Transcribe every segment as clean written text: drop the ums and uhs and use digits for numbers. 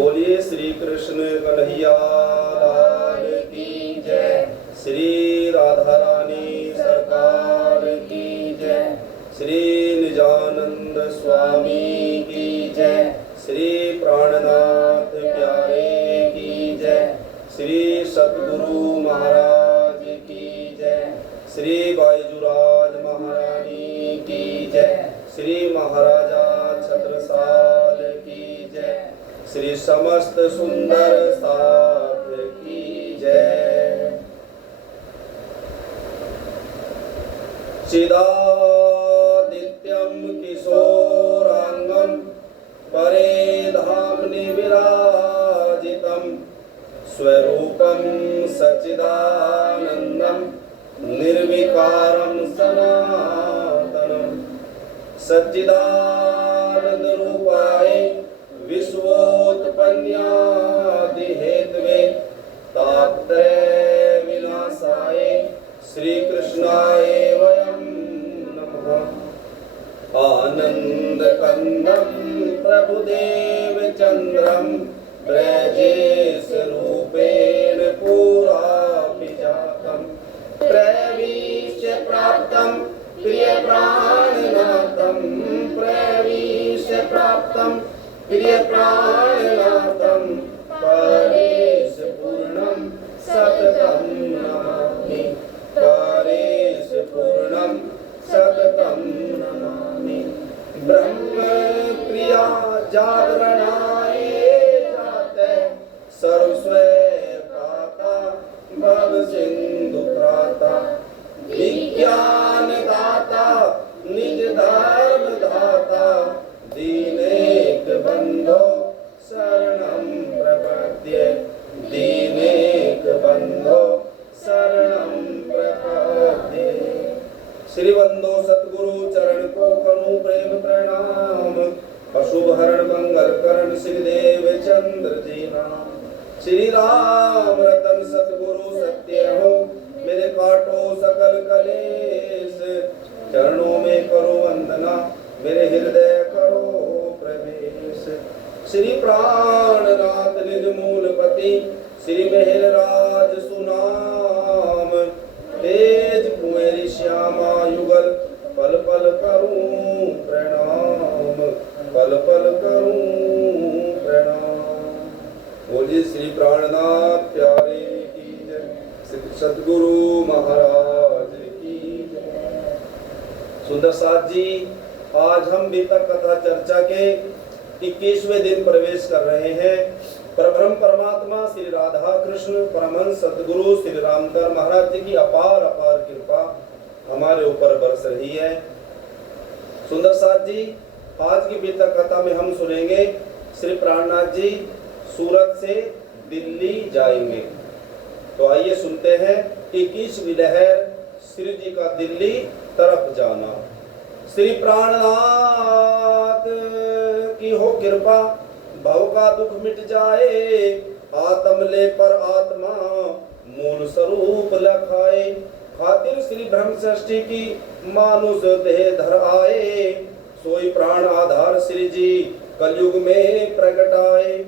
बोलिए श्री कृष्ण कन्हैया लाल की जय। श्री राधा रानी सरकार की जय। श्री निजानंद स्वामी की जय। श्री प्राणनाथ प्यारे की जय। श्री सतगुरु महाराज की जय। श्री बाईजुराज महारानी की जय। श्री महाराजा छत्रसाल की जय। श्री समस्त सुंदर साथ की जय। चिदादित्यम किशोरांगम परे धामनि विराजितम स्वरूपम सच्चिदानंदम निर्विकारम सनातनम सच्चिदानंद रूपाय विश्वोत्पन्नादि हेतवे तापत्रय विनाशाय श्री कृष्णाय वयं नमः। आनंद कंदम प्रभुदेव चंद्रम ब्रजेश रूपेण पुरापिजातम प्रविश्य प्राप्तम प्रिय प्राणनाथम प्रविश्य प्राप्तम प्रिय प्राणनाथम परेश पूर्णम सततम नमामि परेश पूर्णम सततम नमामि। ब्रह्म प्रिया जागरणाय जाते सर्वस्वैकाता भव सिंधु प्राता विज्ञान दाता निज धर्म दाता दीनेक बंधो शरणं प्रपद्ये दीनेक बंधो शरणं प्रपद्ये। श्री बंधो सतगुरु चरण को करूं प्रेम प्रणाम। अशुभ हरण मंगल करण श्री देव चंद्र जी नाम। श्री राम रतन सतगुरु सत्य हो मेरे काटो सकल कलेश। चरणों में करो वंदना मेरे हृदय करो प्रवेश। श्री प्राणनाथ निज मूलपति श्री मेहर राज सुनाम। तेज कुंवरी श्यामा युगल पल पल करूं प्रणाम पल पल करूं प्रणाम। बोलिए श्री प्राणनाथ प्यारे की जय। श्री सतगुरु महाराज की जय। सुंदर साथ जी, आज हम बीतक कथा चर्चा के 21वें दिन प्रवेश कर रहे हैं। परब्रह्म परमात्मा श्री राधा कृष्ण परमहंस सतगुरु श्री रामकर महाराज जी की अपार अपार कृपा हमारे ऊपर बरस रही है। सुंदर साथ जी, आज की बीतक कथा में हम सुनेंगे श्री प्राणनाथ जी सूरत से दिल्ली जाएंगे। तो आइए सुनते हैं 21वीं लहर श्री जी का दिल्ली तरफ जाना। श्री प्राणनाथ की हो कृपा भव का दुख मिट जाए। आत्म ले पर आत्मा मूल स्वरूप लखाए। खातिर श्री ब्रह्म सृष्टि की मानुष देह धर आए। सोई प्राण आधार श्री जी कलयुग में प्रगटाए।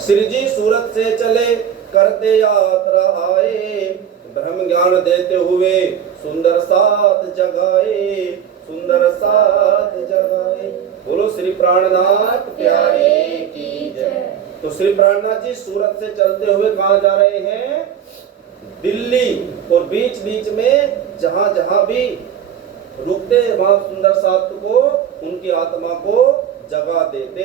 श्री जी सूरत से चले करते यात्रा आए। ब्रह्म ज्ञान देते हुए सुंदर साथ जगाए सुंदर साथ जगाए। बोलो श्री प्राणनाथ प्यारे की जय। तो श्री प्राणनाथ जी सूरत से चलते हुए कहाँ जा रहे हैं? दिल्ली। और बीच बीच में जहाँ जहाँ भी रुकते वहाँ सुंदर साथ को उनकी आत्मा को जगा देते।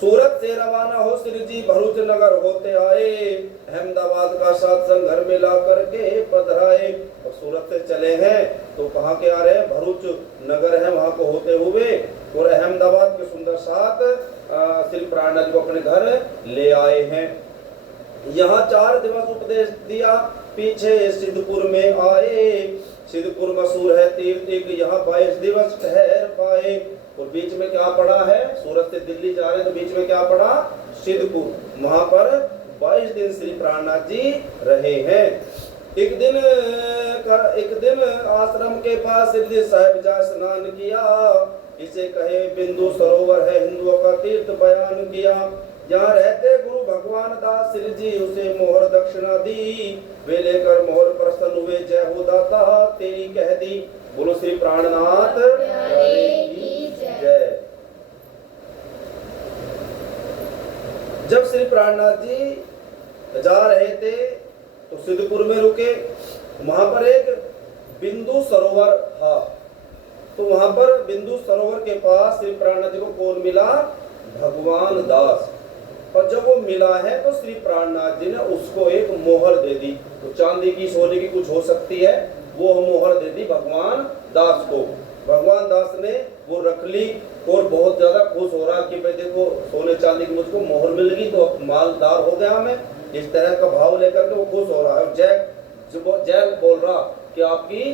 सूरत से रवाना हो श्री जी भरूच नगर होते आए। अहमदाबाद का सत्संग घर में ला करके पधराए। और सूरत से चले हैं तो कहाँ के आ रहे हैं? भरूच नगर है वहाँ को होते हुए और अहमदाबाद के सुंदर साथ श्री प्राणनाथ को अपने घर ले आए हैं। यहाँ 4 दिवस उपदेश दिया। पीछे सिद्धपुर में आए। सिद्धपुर मशहूर है तीर्थ। यहाँ 22 दिवस ठहर पाए। और बीच में क्या पड़ा है? सूरत से दिल्ली जा रहे तो बीच में क्या पड़ा? सिद्धपुर। वहां पर 22 दिन श्री प्राणनाथ जी रहे हैं। एक दिन आश्रम के पास श्री साहिब जा स्नान किया। इसे कहे बिंदु सरोवर है हिंदुओं का तीर्थ बयान किया। जहाँ रहते गुरु भगवान दास श्री जी उसे मोहर दक्षिणा दी। वे लेकर मोहर प्रसन्न हुए जय हो दाता तेरी कह दी। बोलो श्री प्राणनाथ प्यारे की जय। जब श्री प्राणनाथ जी जा रहे थे तो सिद्धपुर में रुके। वहां पर एक बिंदु सरोवर था। तो वहां पर बिंदु सरोवर के पास श्री प्राणनाथ जी को कौन मिला? भगवान दास। और जब वो मिला है तो श्री प्राणनाथ जी ने उसको एक मोहर दे दी। तो चांदी की सोने की कुछ हो सकती है, वो मोहर दे दी भगवान दास को। भगवान दास ने वो रख ली और बहुत ज्यादा खुश हो रहा कि भाई देखो सोने चांदी की मुझको मोहर मिल गई तो मालदार हो गया मैं। इस तरह का भाव लेकर के वो खुश हो रहा है। जय बोल रहा कि आपकी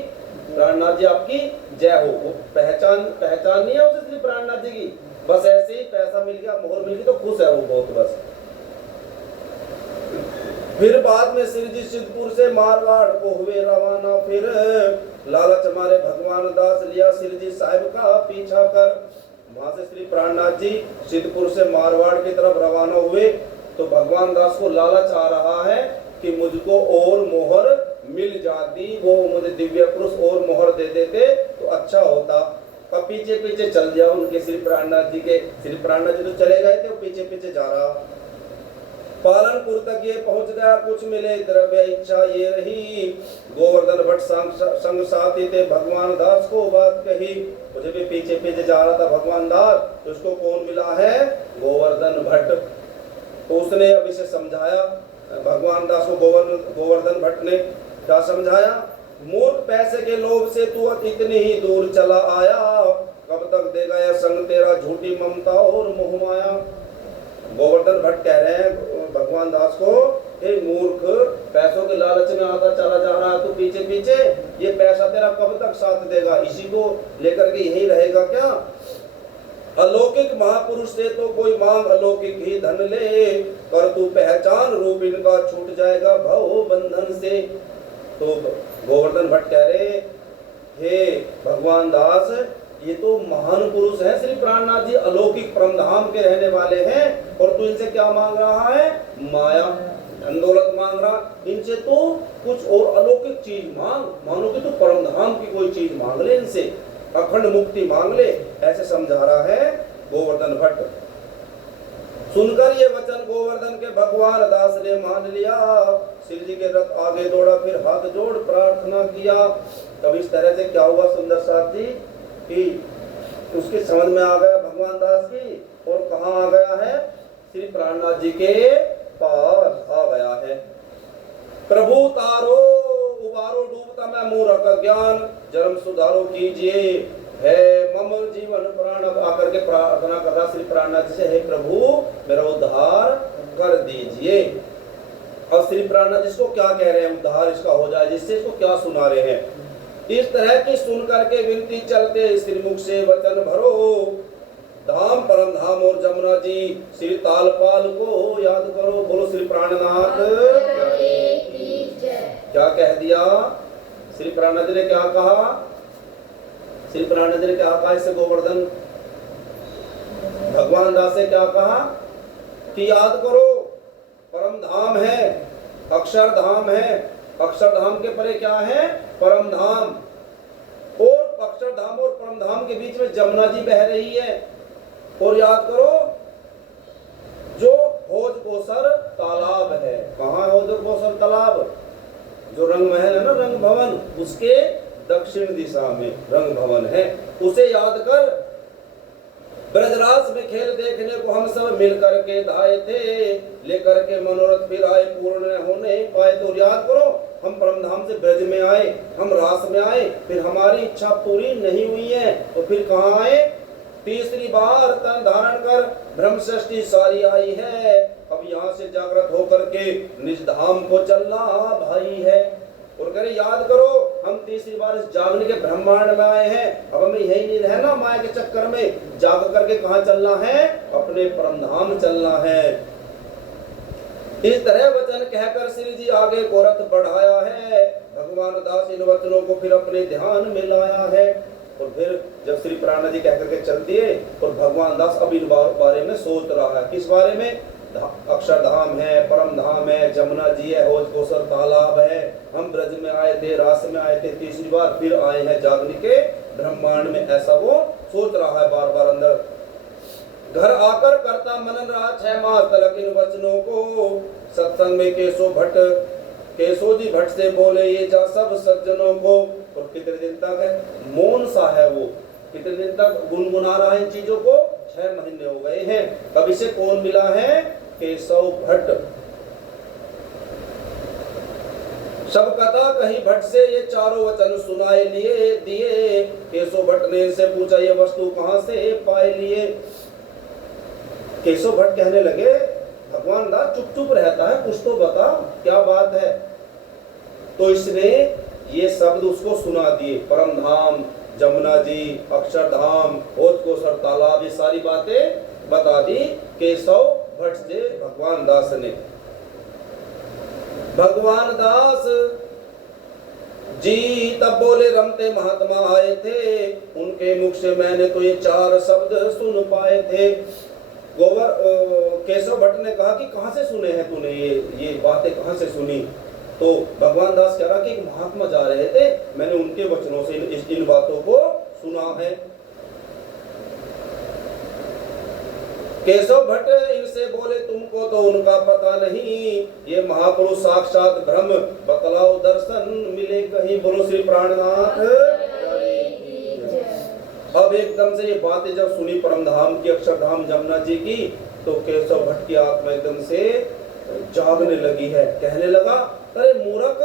प्राणनाथ जी आपकी जय हो। वो पहचान नहीं है उसे श्री प्राणनाथ जी की। बस ऐसे ही पैसा मिल गया मोहर मिल गई तो खुश है वो बहुत बस। फिर बाद में श्री जी सिद्धपुर से मारवाड़ को हुए रवाना। फिर लालच मारे भगवान दास लिया श्री जी साहिब का पीछा कर। वहां से श्री प्राणनाथ जी सिद्धपुर से मारवाड़ की तरफ रवाना हुए। तो भगवान दास को लालच आ रहा है कि मुझको और मोहर मिल जाती, वो मुझे दिव्य पुरुष और मोहर दे देते तो अच्छा होता। अब पीछे पीछे चल जाओ उनके श्री प्राणनाथ जी के। श्री प्राणनाथ जी तो चले गए थे, वो पीछे पीछे जा रहा। पालनपुर तक ये पहुंच गया, कुछ मिले द्रव्य इच्छा ये रही। गोवर्धन भट्ट संग साथी थे, भगवान दास को बात कही। मुझे भी पीछे पीछे जा रहा था भगवान दास, तो उसको कौन मिला है? गोवर्धन भट्ट। तो उसने अब इसे समझाया भगवान दास को। गोवर्धन भट्ट ने क्या समझाया? मूर्ख पैसे के लोभ से तू इतनी ही दूर चला आया, कब तक देगा यह संग तेरा झूठी ममता और मोह माया। गोवर्धन भट्ट कह रहे हैं भगवान दास को, हे मूर्ख, पैसों के लालच में आता चला जा रहा है तू पीछे पीछे, ये पैसा तेरा कब तक साथ देगा? इसी को लेकर के यही रहेगा क्या? अलौकिक महापुरुष से तो कोई मांग अलौकिक ही धन ले, कर तू पहचान रूप इनका छूट जाएगा भव बंधन से। तो गोवर्धन भट्ट कह रहे, हे भगवान दास, ये तो महान पुरुष है श्री प्राणनाथ जी, अलौकिक परमधाम के रहने वाले हैं, और तू इनसे क्या मांग रहा है? माया, धन दौलत मांग रहा। इनसे तो कुछ और अलौकिक चीज मांग, मानो कि तू परमधाम की कोई चीज मांग ले, इनसे अखंड मुक्ति मांग ले, ऐसे समझा रहा है गोवर्धन भट्ट। सुनकर ये वचन गोवर्धन के भगवान दास ने मान लिया। श्री जी के रथ आगे दौड़ा, फिर हाथ जोड़ प्रार्थना किया। तब इस तरह से क्या हुआ सुंदर साथ जी कि उसके समझ में आ गया भगवान दास की, और कहाँ आ गया है? श्री प्राणनाथ जी के पास आ गया है। प्रभु तारो उबारो डूबता मैं मूर्ख ज्ञान, जन्म सुधारो कीजिए है मम जीवन प्राण। आकर के प्रार्थना कर रहा श्री प्राणनाथ जी से, हे प्रभु मेरा उद्धार कर दीजिए। और श्री प्राणनाथ जी इसको क्या कह रहे हैं? उद्धार इसका हो जाए, जिससे इसको क्या सुना रहे हैं? इस तरह की सुन करके विनती चलते श्री मुख से वचन भरो, धाम परम धाम और जमुना जी श्री तालपाल को याद करो। बोलो श्री प्राणनाथ क्या कह दिया? श्री प्राणनाथ जी ने क्या कहा? श्री प्राणनाथ जी ने क्या कहा इससे? गोवर्धन भगवान दास से क्या कहा कि याद करो, परम धाम है, अक्षर धाम है, अक्षर धाम के परे क्या है? परम धाम। और अक्षर धाम और परम धाम के बीच में जमुना जी बह रही है। और याद करो, जो भोज कोसर तालाब है, कहाँ है भोज कोसर तालाब? जो रंग महल है ना, रंग भवन, उसके दक्षिण दिशा में रंग भवन है, उसे याद कर। ब्रजराज में खेल देखने को हम सब मिल करके धाये थे, लेकर के मनोरथ फिर आए पूर्ण होने पाए। तो याद करो, हम परमधाम से ब्रज में आए, हम रास में आए, फिर हमारी इच्छा पूरी नहीं हुई है, तो फिर कहाँ आए? तीसरी बार तन धारण कर ब्रह्म सृष्टि सारी आई है। अब यहाँ से जागृत होकर के निज धाम को चलना भाई है। और कह रहे याद करो, हम तीसरी बार इस जागने के ब्रह्मांड में आए हैं। अब हमें यही नहीं रहना माया के चक्कर में, जाग करके कहाँ चलना है? अपने परमधाम चलना है। इस तरह वचन कहकर श्री जी आगे को रथ बढ़ाया है। भगवान दास इन वचनों को फिर अपने ध्यान में लाया है। और फिर जब श्री प्राणनाथ जी कह करके चल दिए और भगवान दास अब इन बारे में सोच रहा है। किस बारे में? अक्षरधाम है, परम धाम है, जमुना जी है, होज कोसर तालाब है, हम ब्रज में आए थे, रास में आए थे, तीसरी बार फिर आए हैं जागने के ब्रह्मांड में, ऐसा वो सोच रहा है बार बार अंदर। घर आकर करता मनन रहा 6 माह तलक इन वचनों को। सत्संग में केशव जी भट्ट से बोले ये जा सब सज्जनों को। और कितने दिन तक है मौन सा है वो, कितने दिन तक गुनगुना रहा है इन चीजों को? 6 महीने हो गए हैं। कब इसे कौन मिला है? केशव भट्ट। सब कथा कहीं भट्ट से ये चारों वचन सुनाए लिए दिए। केशव भट्ट ने इनसे पूछा ये वस्तु कहां से पाए लिए। केशव भट्ट कहने लगे भगवान दास चुप चुप रहता है, कुछ तो बता क्या बात है। तो इसने ये शब्द उसको सुना दिए, परम धाम, जमुना जी, अक्षरधाम, होज कोसर तालाब, ये सारी बातें बता दी केशव भट्ट से भगवान दास ने। भगवान दास जी तब बोले रमते महात्मा आए थे, उनके मुख से मैंने तो ये 4 शब्द सुन पाए थे। केशव भट्ट ने कहा कि कहां से सुने हैं तूने ये बातें कहां से सुनी? तो भगवान दास कह रहा कि एक महात्मा जा रहे थे, मैंने उनके वचनों से इन बातों को सुना है। केशव भट्ट इनसे बोले तुमको तो उनका पता नहीं, ये महापुरुष साक्षात ब्रह्म, बतलाओ दर्शन मिले कहीं। बोलो श्री प्राणनाथ। अब एकदम से ये बातें जब सुनी परम धाम की, अक्षरधाम, जमुना जी की, तो केशव भट्ट की आत्मा एकदम से जागने लगी है। कहने लगा अरे मूर्ख,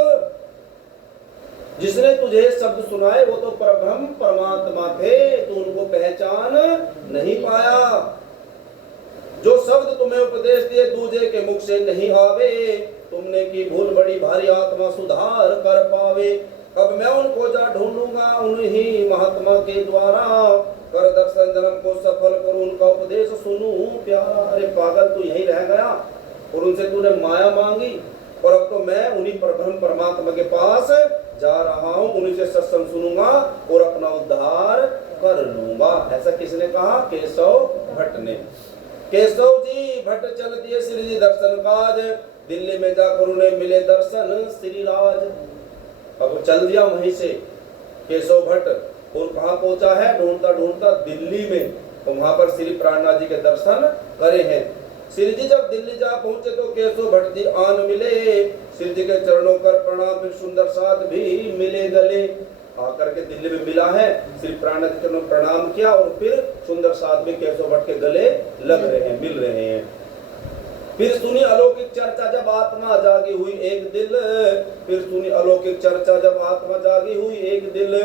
जिसने तुझे शब्द सुनाए वो तो परब्रह्म परमात्मा थे, तू उनको पहचान नहीं पाया। जो शब्द तुम्हें उपदेश दिए दूजे के मुख से नहीं आवे, तुमने की भूल बड़ी भारी, आत्मा सुधार कर पावे। अब मैं उनको जा ढूंढूंगा, उन्हीं महात्मा के द्वारा कर दर्शन जन्म को सफल करूं, उनका उपदेश सुनूं प्यारा। अरे पागल, तू यहीं रह गया और उनसे तूने माया मांगी, और अब तो मैं उन्हीं परब्रह्म परमात्मा के पास जा रहा हूं, उन्हीं से सत्संग सुनूंगा और अपना उद्धार कर लूंगा। ऐसा किसने कहा? केशव भट्ट ने। केशव जी भट्ट चल दिए श्री जी दर्शन काज, दिल्ली में जाकर उन्हें मिले दर्शन श्री राज। अब चल दिया वहीं से केशव भट्ट, और कहाँ पहुंचा है? ढूंढता ढूंढता दिल्ली में, तो वहां पर श्री प्राणनाथ जी के दर्शन करे हैं। श्री जी जब दिल्ली जा पहुंचे तो केशव भट्ट जी आन मिले, श्री जी के चरणों पर प्रणाम, फिर सुंदर साथ भी मिले गले। आकर के दिल्ली में मिला है, श्री प्राणनाथ जी को प्रणाम किया और फिर सुंदर साथ में केशव भट्ट के गले लग रहे हैं, मिल रहे हैं। फिर सुनी अलौकिक चर्चा जब आत्मा जागी हुई एक दिल, फिर सुनी अलौकिक चर्चा जब आत्मा जागी हुई एक दिल,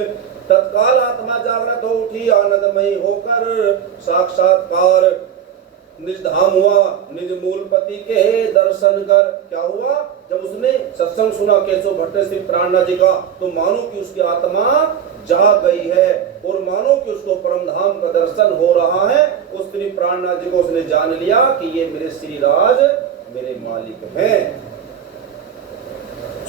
तत्काल आत्मा जागृत हो उठी आनंदमयी होकर, साक्षात्कार निज धाम हुआ, निज मूल पति के दर्शन कर। क्या हुआ? जब उसने सत्संग सुना केशव भट्ट श्री प्राणनाथ जी का, तो मानो कि उसकी आत्मा जाग गई है और मानो कि उसको परम धाम का दर्शन हो रहा है। उस श्री प्राणनाथ जी को उसने जान लिया कि ये मेरे श्री राज, मेरे मालिक हैं।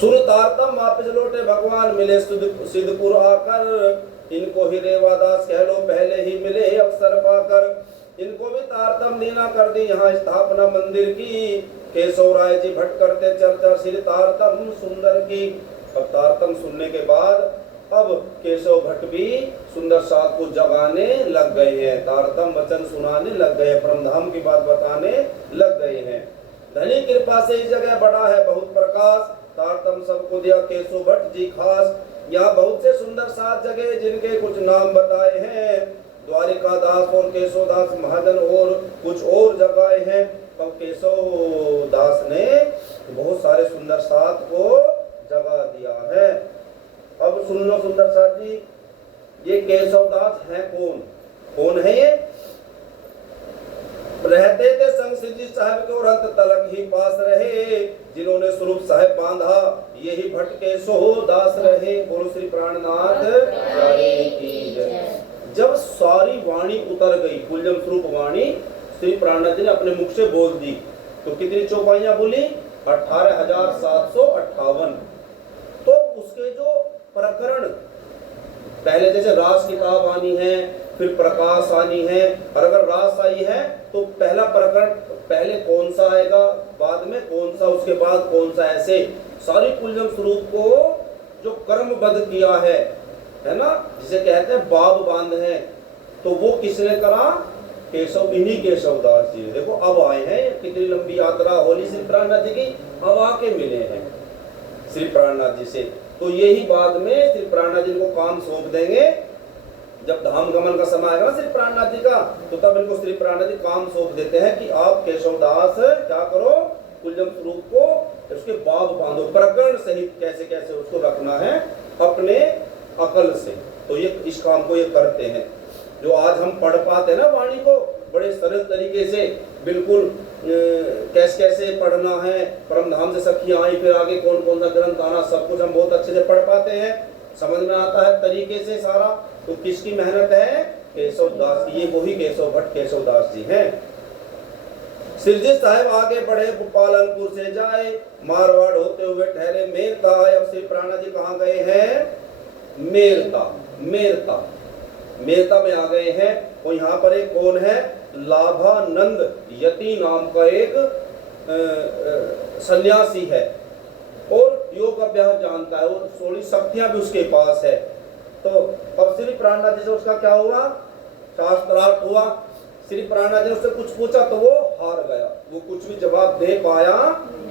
सुरतारतम वापस लौटे भगवान मिले सिद्धपुर आकर, इनको ही रेवादास कह लो पहले ही मिले अवसर पाकर। इनको भी तारतम देना कर दी यहाँ स्थापना मंदिर की, केशव राय जी भट्ट करते चर्चा श्री तारतम सुंदर की। अब तारतम सुनने के बाद अब केशव भट्ट भी सुंदर साथ को जगाने लग गए हैं, तारतम वचन सुनाने लग गए, परमधाम की बात बताने लग गए हैं। धनी कृपा से इस जगह बड़ा है बहुत प्रकाश, तारतम सबको दिया केशव भट्ट जी खास। यहाँ बहुत से सुंदर सात जगह जिनके कुछ नाम बताए हैं, द्वारिका दास और केशव दास महाजन और कुछ और जगह हैं। अब केशव दास ने बहुत सारे सुंदर सात को जगा दिया है। अब सुन लो सुंदर साथ जी, ये केशव दास है कौन? कौन है ये? रहते थे संग सिद्धि साहब के और अंत तलक ही पास रहे, जिन्होंने स्वरूप साहब बांधा यही भट्ट केशव दास रहे। बोलो श्री प्राणनाथ की जय। जब सारी वाणी उतर गई, कुलजम स्वरूप वाणी श्री प्राणनाथ जी ने अपने मुख से बोल दी, तो कितनी चौपाइयां बोली? 18,758। तो उसके जो प्रकरण पहले जैसे रास किताब आनी है, फिर प्रकाश आनी है, और अगर रास आई है तो पहला प्रकरण पहले कौन सा आएगा, बाद में कौन सा, उसके बाद कौन सा, ऐसे सारी कुलजम स्वरूप को जो कर्मबद्ध किया है ना, जिसे कहते हैं बाब बांध है, तो वो किसने करा? केशव, इन्हीं केशवदास जी। देखो अब आए हैं, कितनी लंबी यात्रा होली श्री प्राणनाथ जी की, अब आके मिले हैं श्री प्राणनाथ जी से। तो यही बाद में श्री प्राणनाथ जी को काम सौंप देंगे, जब धाम गमन का समय आएगा श्री प्राणनाथ जी का, तो तब इनको श्री प्राणनाथ जी काम सौंप देते हैं कि आप केशवदास क्या करो, कुलजम स्वरूप को उसके बाब बांधो, प्रकरण सहित कैसे कैसे उसको रखना है अपने अकल से। तो ये इस काम को ये करते हैं। जो आज हम पढ़ पाते हैं ना वाणी को बड़े सरल तरीके से, बिल्कुल कैसे कैसे पढ़ना है, परम धाम से सखियां आई, फिर आगे कौन कौन सा ग्रंथ आना, सब कुछ हम बहुत अच्छे से पढ़ पाते हैं, समझ में आता है तरीके से सारा। तो किसकी मेहनत है? केशवदास की। ये वही केशव भट्ट केशवदास जी हैं। सिरजी साहब आगे बढ़े, पालनपुर से जाए, मारवाड़ होते हुए ठहरे मेरता। अब श्री प्राणनाथ जी कहाँ गए हैं? मेरता। मेरता मेरता में आ गए हैं। और यहाँ पर एक कौन है? लाभानंद यति नाम का एक सन्यासी है, और योग अभ्यास जानता है, और थोड़ी शक्तियां भी उसके पास है। तो अब श्री प्राणनाथ जी से उसका क्या हुआ? शास्त्रार्थ हुआ। श्री प्राणनाथ जी ने उससे कुछ पूछा तो वो हार गया, वो कुछ भी जवाब दे पाया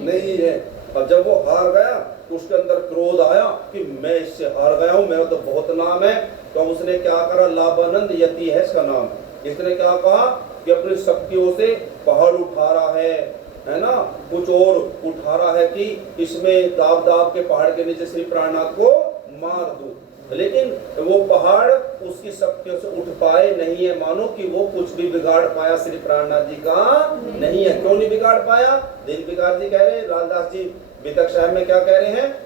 नहीं है। अब जब वो हार गया तो उसके अंदर क्रोध आया कि मैं इससे हार गया हूं, मेरा तो बहुत नाम है। तो उसने क्या करा? लाभानंद यति है इसका नाम। इसने क्या कहा कि अपनी शक्तियों से पहाड़ उठा रहा है ना, कुछ और उठा रहा है कि इसमें दाब दाब के पहाड़ के नीचे श्री प्राणनाथ को मार दूं। लेकिन वो पहाड़ उसकी शक्तियों से उठ पाए नहीं है, मानो कि वो कुछ भी बिगाड़ पाया श्री प्राणनाथ जी का नहीं है। क्यों नहीं बिगाड़ पाया? दिन बिगाड़ जी कह रहे, रामदास जी वितक साहब में क्या कह रहे हैं?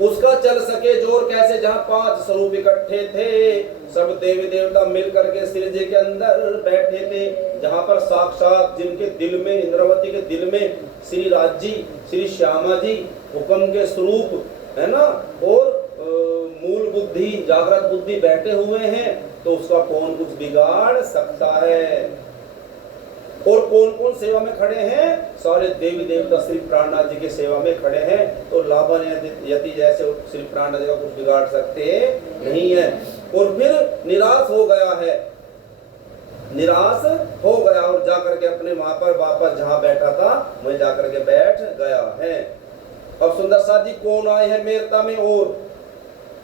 उसका चल सके जोर कैसे, जहाँ 5 स्वरूप इकट्ठे थे, सब देवी देवता मिल करके श्री जी के अंदर बैठे थे, जहाँ पर साक्षात जिनके दिल में, इंद्रावती के दिल में श्री राज जी, श्री श्यामा जी हुक्म के स्वरूप है ना, और मूल बुद्धि, जागृत बुद्धि बैठे हुए हैं, तो उसका कौन कुछ बिगाड़ सकता है? और कौन कौन सेवा में खड़े हैं? सारे देवी देवता श्री प्राणनाथ जी के सेवा में खड़े हैं। तो लाभानंद यति जैसे श्री प्राणनाथ जी का कुछ बिगाड़ सकते नहीं है। और फिर निराश हो गया है, निराश हो गया, और जाकर के अपने वहां पर वापस जहां बैठा था वहीं जाकर के बैठ गया है। अब सुंदर साथ जी कौन आए हैं मेरता में? और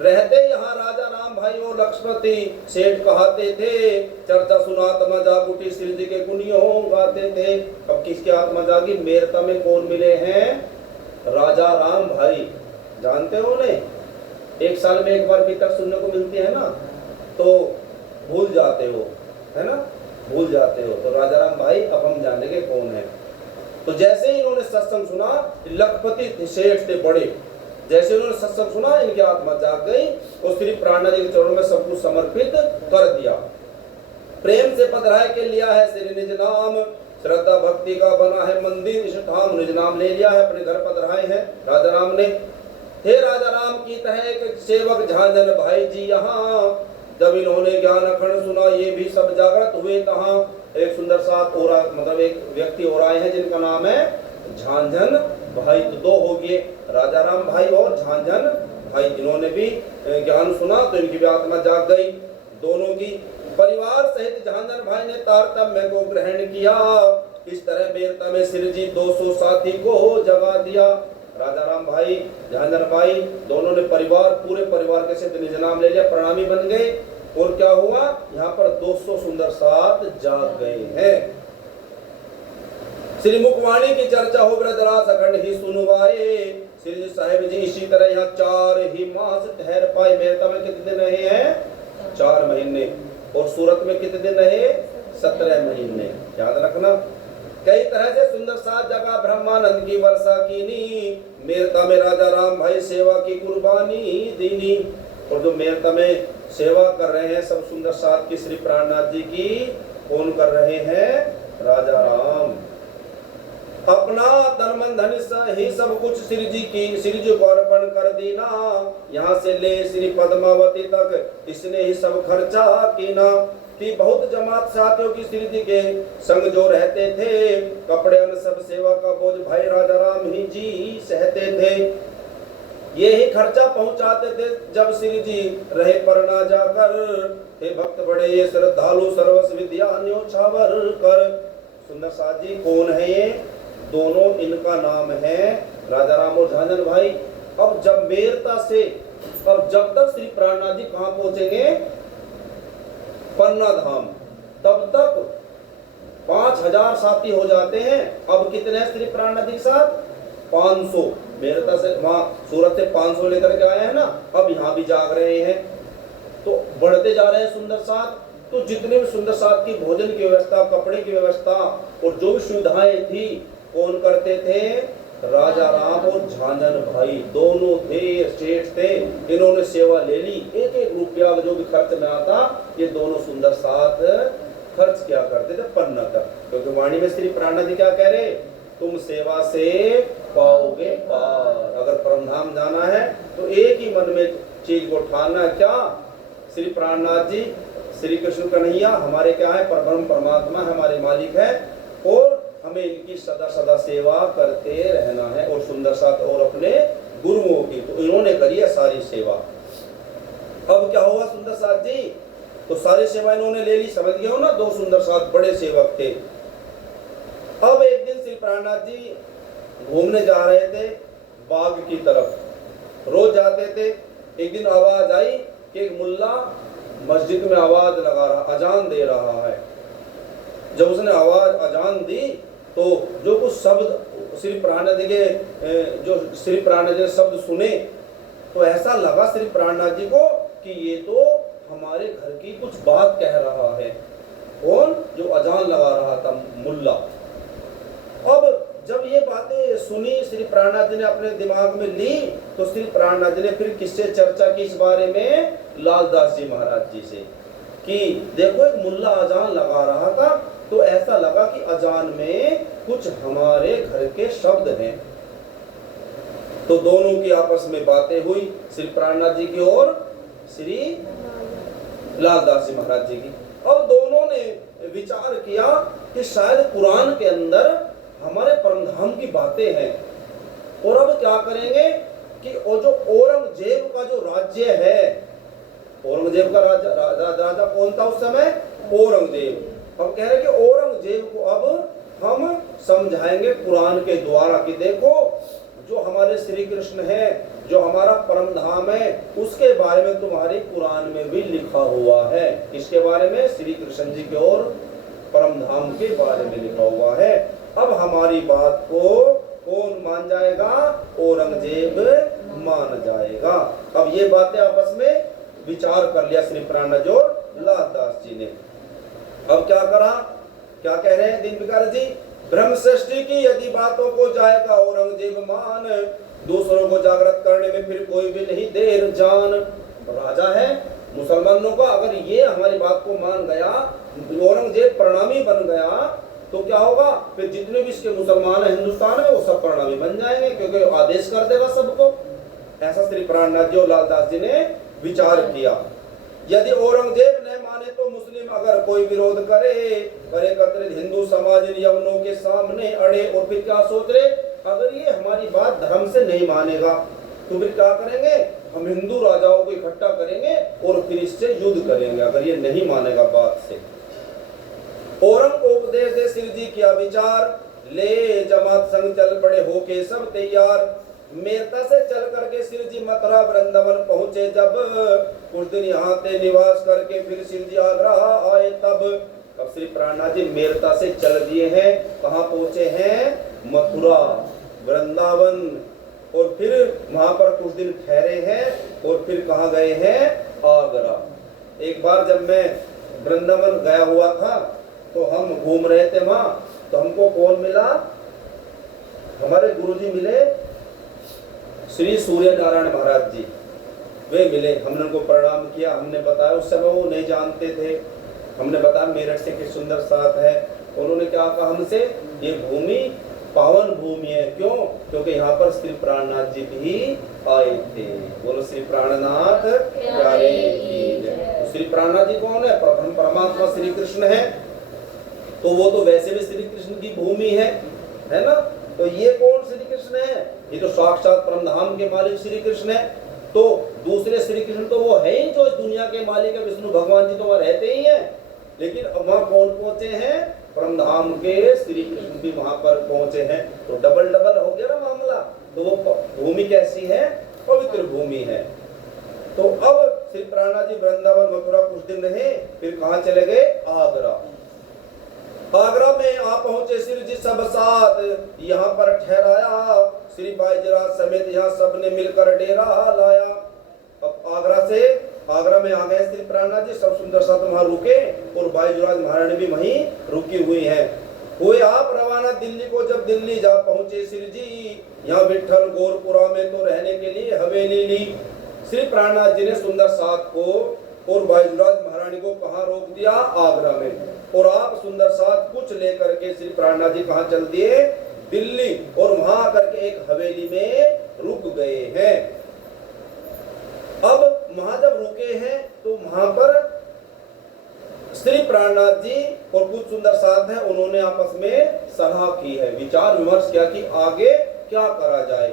रहते यहाँ राजा राम भाई और लक्ष्मणपति सेठ कहते थे, चर्चा सुना आत्मा जाग उठी, श्री जी के गुणियों गाते थे। अब किसकी आत्मा जागी? मेरता में कौन मिले हैं? राजा राम भाई। जानते हो उन्हें? 1 साल में एक बार भीतर सुनने को मिलती है ना, तो भूल जाते हो, है ना, भूल जाते हो। तो राजा राम भाई अब हम जानेंगे कौन है। तो जैसे ही इन्होंने सत्संग सुना, लखपति सेठ थे बड़े, जैसे उन्होंने सत्संग सुना इनकी आत्मा जाग गई और श्री प्राणनाथ जी के चरणों में सब कुछ समर्पित कर दिया। प्रेम से पधराए के लिया है श्री निज नाम, श्रद्धा भक्ति का बना है मंदिर, इस ठाम निज नाम ले लिया है, अपने घर पधराए हैं राजा राम ने। हे राजा राम की तरह एक सेवक झांझन भाई जी यहाँ, जब इन्होंने ज्ञान अखंड सुना ये भी सब जागृत हुए तहाँ। एक सुंदर साथ और मतलब एक व्यक्ति और आए हैं जिनका नाम है झांझन भाई। तो 2 हो गए, राजा राम भाई और झांझन भाई। इन्होंने भी ज्ञान सुना तो इनकी भी आत्मा जाग गई दोनों की। परिवार सहित झांझन भाई ने तारतम्य को ग्रहण किया। इस तरह मेरता में श्री जी 200 साथी को जगा दिया। राजा राम भाई, झांझन भाई दोनों ने परिवार, पूरे परिवार के साथ निज नाम ले लिया, प्रणामी बन गए। और क्या हुआ? यहाँ पर 200 सुंदर साथ जाग गए हैं। श्री मुखवाणी की चर्चा हो ब्रजरास अखंड ही सुनवाए। श्री साहिब जी इसी तरह यहाँ 4 ही मास ठहर पाए। मेरता में कितने दिन रहे हैं? 4 महीने। और सूरत में कितने दिन रहे? 17 महीने। याद रखना। कई तरह से सुंदर साथ जगह ब्रह्मानंद की वर्षा कीनी। मेरता में राजा राम भाई सेवा की कुर्बानी दीनी। और जो मेरता में सेवा कर रहे हैं सब सुंदर साथ की श्री प्राणनाथ जी की, कौन कर रहे हैं? राजा राम। अपना तन मन धन ही सब कुछ श्री जी को अर्पण कर देना। यहाँ से ले श्री पद्मावती तक इसने ही सब खर्चा कीना। कि बहुत जमात साथियों की श्री जी के संग जो रहते थे, कपड़े अन्न सब सेवा का बोझ भाई राजा राम ही जी सहते थे। ये ही खर्चा पहुंचाते थे जब श्री जी रहे पर ना जाकर। हे भक्त बड़े ये श्रद्धालु सर्वस्व विद्या न्योछावर कर। सुंदर साथ जी कौन है ये? दोनों इनका नाम है राजा राम और झांझन भाई। अब जब मेरता से अब जब तक श्री प्राणनाथ जी कहां पहुंचेंगे? पन्ना धाम। तब तक 5000 साथी हो जाते हैं। अब कितने श्री प्राणनाथ जी के साथ? 500। मेरता से वहां सूरत से 500 लेकर के आए हैं ना, अब यहाँ भी जाग रहे हैं, तो बढ़ते जा रहे हैं सुंदर साथ। तो जितने भी सुंदर साथ की भोजन की व्यवस्था, कपड़े की व्यवस्था और जो भी सुविधाएं थी, कौन करते थे? राजा राम और झांझन भाई दोनों थे, सेठ थे। इन्होंने सेवा ले ली। एक एक रुपया जो भी खर्च में आता, ये दोनों सुंदर साथ खर्च किया करते थे पन्ना तक। क्योंकि वाणी में श्री प्राणनाथ जी क्या कह रहे? तुम सेवा से पाओगे पार। अगर परमधाम जाना है तो एक ही मन में चीज को ठानना है। क्या? श्री प्राणनाथ जी श्री कृष्ण कन्हैया हमारे क्या है? परब्रह्म परमात्मा हमारे मालिक है, और हमें इनकी सदा सदा सेवा करते रहना है। और सुंदर साथ और अपने गुरुओं की, तो इन्होंने करी है सारी सेवा। अब क्या हुआ सुंदर साथ जी? तो सारी सेवा इन्होंने ले ली। समझ गए हो ना? दो सुंदर साथ बड़े सेवक थे। अब एक दिन श्री प्राणनाथ जी घूमने जा रहे थे बाग की तरफ। रोज जाते थे। एक दिन आवाज आई कि एक मुल्ला मस्जिद में आवाज लगा रहा, अजान दे रहा है। जब उसने आवाज अजान दी तो जो कुछ शब्द श्री प्राणनाथ जी के जो श्री प्राणनाथ जी ने शब्द सुने, तो ऐसा लगा श्री प्राणनाथ जी को कि ये तो हमारे घर की कुछ बात कह रहा है। कौन? जो अजान लगा रहा था मुल्ला। अब जब ये बातें सुनी श्री प्राणनाथ जी ने अपने दिमाग में ली, तो श्री प्राणनाथ जी ने फिर किससे चर्चा की इस बारे में? लालदास जी महाराज जी से। कि देखो एक मुल्ला अजान लगा रहा था, तो ऐसा लगा कि अजान में कुछ हमारे घर के शब्द हैं। तो दोनों की आपस में बातें हुई, श्री प्राणनाथ जी की और श्री लालदास जी महाराज जी की। अब दोनों ने विचार किया कि शायद कुरान के अंदर हमारे परमधाम की बातें हैं, और अब क्या करेंगे कि वो जो औरंगजेब का जो राज्य है, औरंगजेब का राजा कौन था उस समय? औरंगजेब। हम कह रहे हैं कि औरंगजेब को अब हम समझाएंगे कुरान के द्वारा कि देखो जो हमारे श्री कृष्ण है, जो हमारा परम धाम है, उसके बारे में तुम्हारी कुरान में भी लिखा हुआ है। इसके बारे में श्री कृष्ण जी के और परम धाम के बारे में लिखा हुआ है। अब हमारी बात को कौन मान जाएगा? औरंगजेब मान जाएगा। अब ये बातें आपस में विचार कर लिया श्री प्राणनाथ जी और लालदास जी ने। अब क्या करा? क्या कह रहे हैं दीन बिकार जी? ब्रह्म सृष्टि की यदि बातों को जाएगा औरंगजेब मान, दूसरों को जागृत करने में फिर कोई भी नहीं देर जान। राजा है मुसलमानों का, अगर ये हमारी बात को मान गया, औरंगजेब प्रणामी बन गया, तो क्या होगा? फिर जितने भी इसके मुसलमान है हिंदुस्तान में, वो सब प्रणामी बन जाएंगे, क्योंकि आदेश कर देगा सबको। ऐसा श्री प्राणनाथ जी और लालदास जी ने विचार किया। यदि औरंगजेब न माने तो मुस्लिम अगर कोई विरोध करे कतरे हिंदू समाज इन यवनों के सामने अड़े। और फिर क्या सोच रहे? अगर ये हमारी बात धर्म से नहीं मानेगा तो फिर क्या करेंगे? हम हिंदू राजाओं को इकट्ठा करेंगे और फिर इससे युद्ध करेंगे, अगर ये नहीं मानेगा बात से। औरंग उपदेश दे श्री जी किया विचार, ले जमात संग चल पड़े होके सब तैयार। मेरता से चल करके श्री जी मथुरा वृंदावन पहुंचे जब, कुछ दिन यहाँ पे निवास करके फिर श्री जी आगरा आए तब। अब श्री प्राणनाथ जी मेरता से चल दिए हैं, कहाँ पहुंचे हैं? मथुरा वृंदावन, और फिर वहां पर कुछ दिन ठहरे हैं, और फिर कहाँ गए हैं? आगरा। एक बार जब मैं वृंदावन गया हुआ था तो हम घूम रहे थे वहां, तो हमको कौन मिला? हमारे गुरुजी मिले, श्री सूर्य नारायण महाराज जी, वे मिले। हमने उनको प्रणाम किया, हमने बताया, उस समय वो नहीं जानते थे, हमने बताया मेरठ से किस सुंदर साथ है। उन्होंने क्या कहा हमसे? ये भूमि पावन भूमि है। क्यों? क्योंकि यहाँ पर श्री प्राणनाथ जी भी आए थे। बोलो श्री प्राणनाथ प्यारे की जय। श्री प्राणनाथ जी कौन है? प्रथम परमात्मा श्री कृष्ण है, तो वो तो वैसे भी श्री कृष्ण की भूमि है ना। तो ये कौन श्री कृष्ण है? ये तो साक्षात परमधाम के मालिक श्री कृष्ण है। तो दूसरे श्री कृष्ण तो वो है ही जो इस दुनिया के मालिक है, विष्णु भगवान जी तो वहाँ रहते ही हैं। लेकिन वहाँ कौन पहुंचे हैं? परमधाम के श्री कृष्ण भी वहां पर पहुंचे हैं। तो डबल डबल हो गया ना मामला। तो वो भूमि कैसी है? पवित्र भूमि है। तो अब श्री प्राणनाथ जी वृंदावन मथुरा कुछ दिन रहे, फिर कहाँ चले गए? आगरा। आगरा में आप पहुंचे श्री जी सब साथ, यहाँ पर ठहराया श्री बाईजराज समेत, यहाँ सबने मिलकर डेरा लाया। अब आगरा में आ गए श्री प्राणनाथ जी, सब सुंदर साथ वहां रुके और बाईजराज महारानी भी वहीं रुकी हुई हैं। हुए आप रवाना दिल्ली को, जब दिल्ली जा पहुंचे श्री जी, यहाँ विठल गोरपुरा में तो रहने के लिए हवेली ली। श्री प्राणनाथ जी ने सुंदर साथ को और बाईजराज महारानी को कहाँ रोक दिया? आगरा में। और आप सुंदर साथ कुछ लेकर के श्री प्राणनाथ जी कहाँ चल दिए? दिल्ली। और वहां आकर के एक हवेली में रुक गए हैं। अब वहां जब रुके हैं तो वहां पर श्री प्राणनाथ जी और कुछ सुंदर साथ हैं, उन्होंने आपस में सलाह की है, विचार विमर्श किया कि आगे क्या करा जाए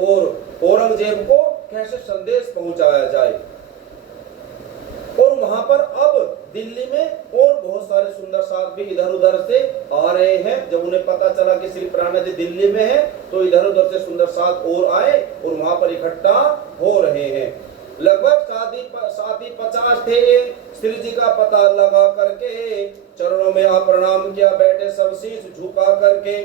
और औरंगजेब को कैसे संदेश पहुंचाया जाए। और वहां पर अब दिल्ली में और बहुत सारे सुंदर साथ भी इधर उधर से आ रहे हैं। जब उन्हें पता चला कि श्री प्राणनाथ जी दिल्ली में है, तो इधर उधर से सुंदर साथ और आए और वहां पर इकट्ठा हो रहे हैं। लगभग साथी 50 थे। श्री जी का पता लगा करके चरणों में आप प्रणाम किया, बैठे सब शीश झुका करके।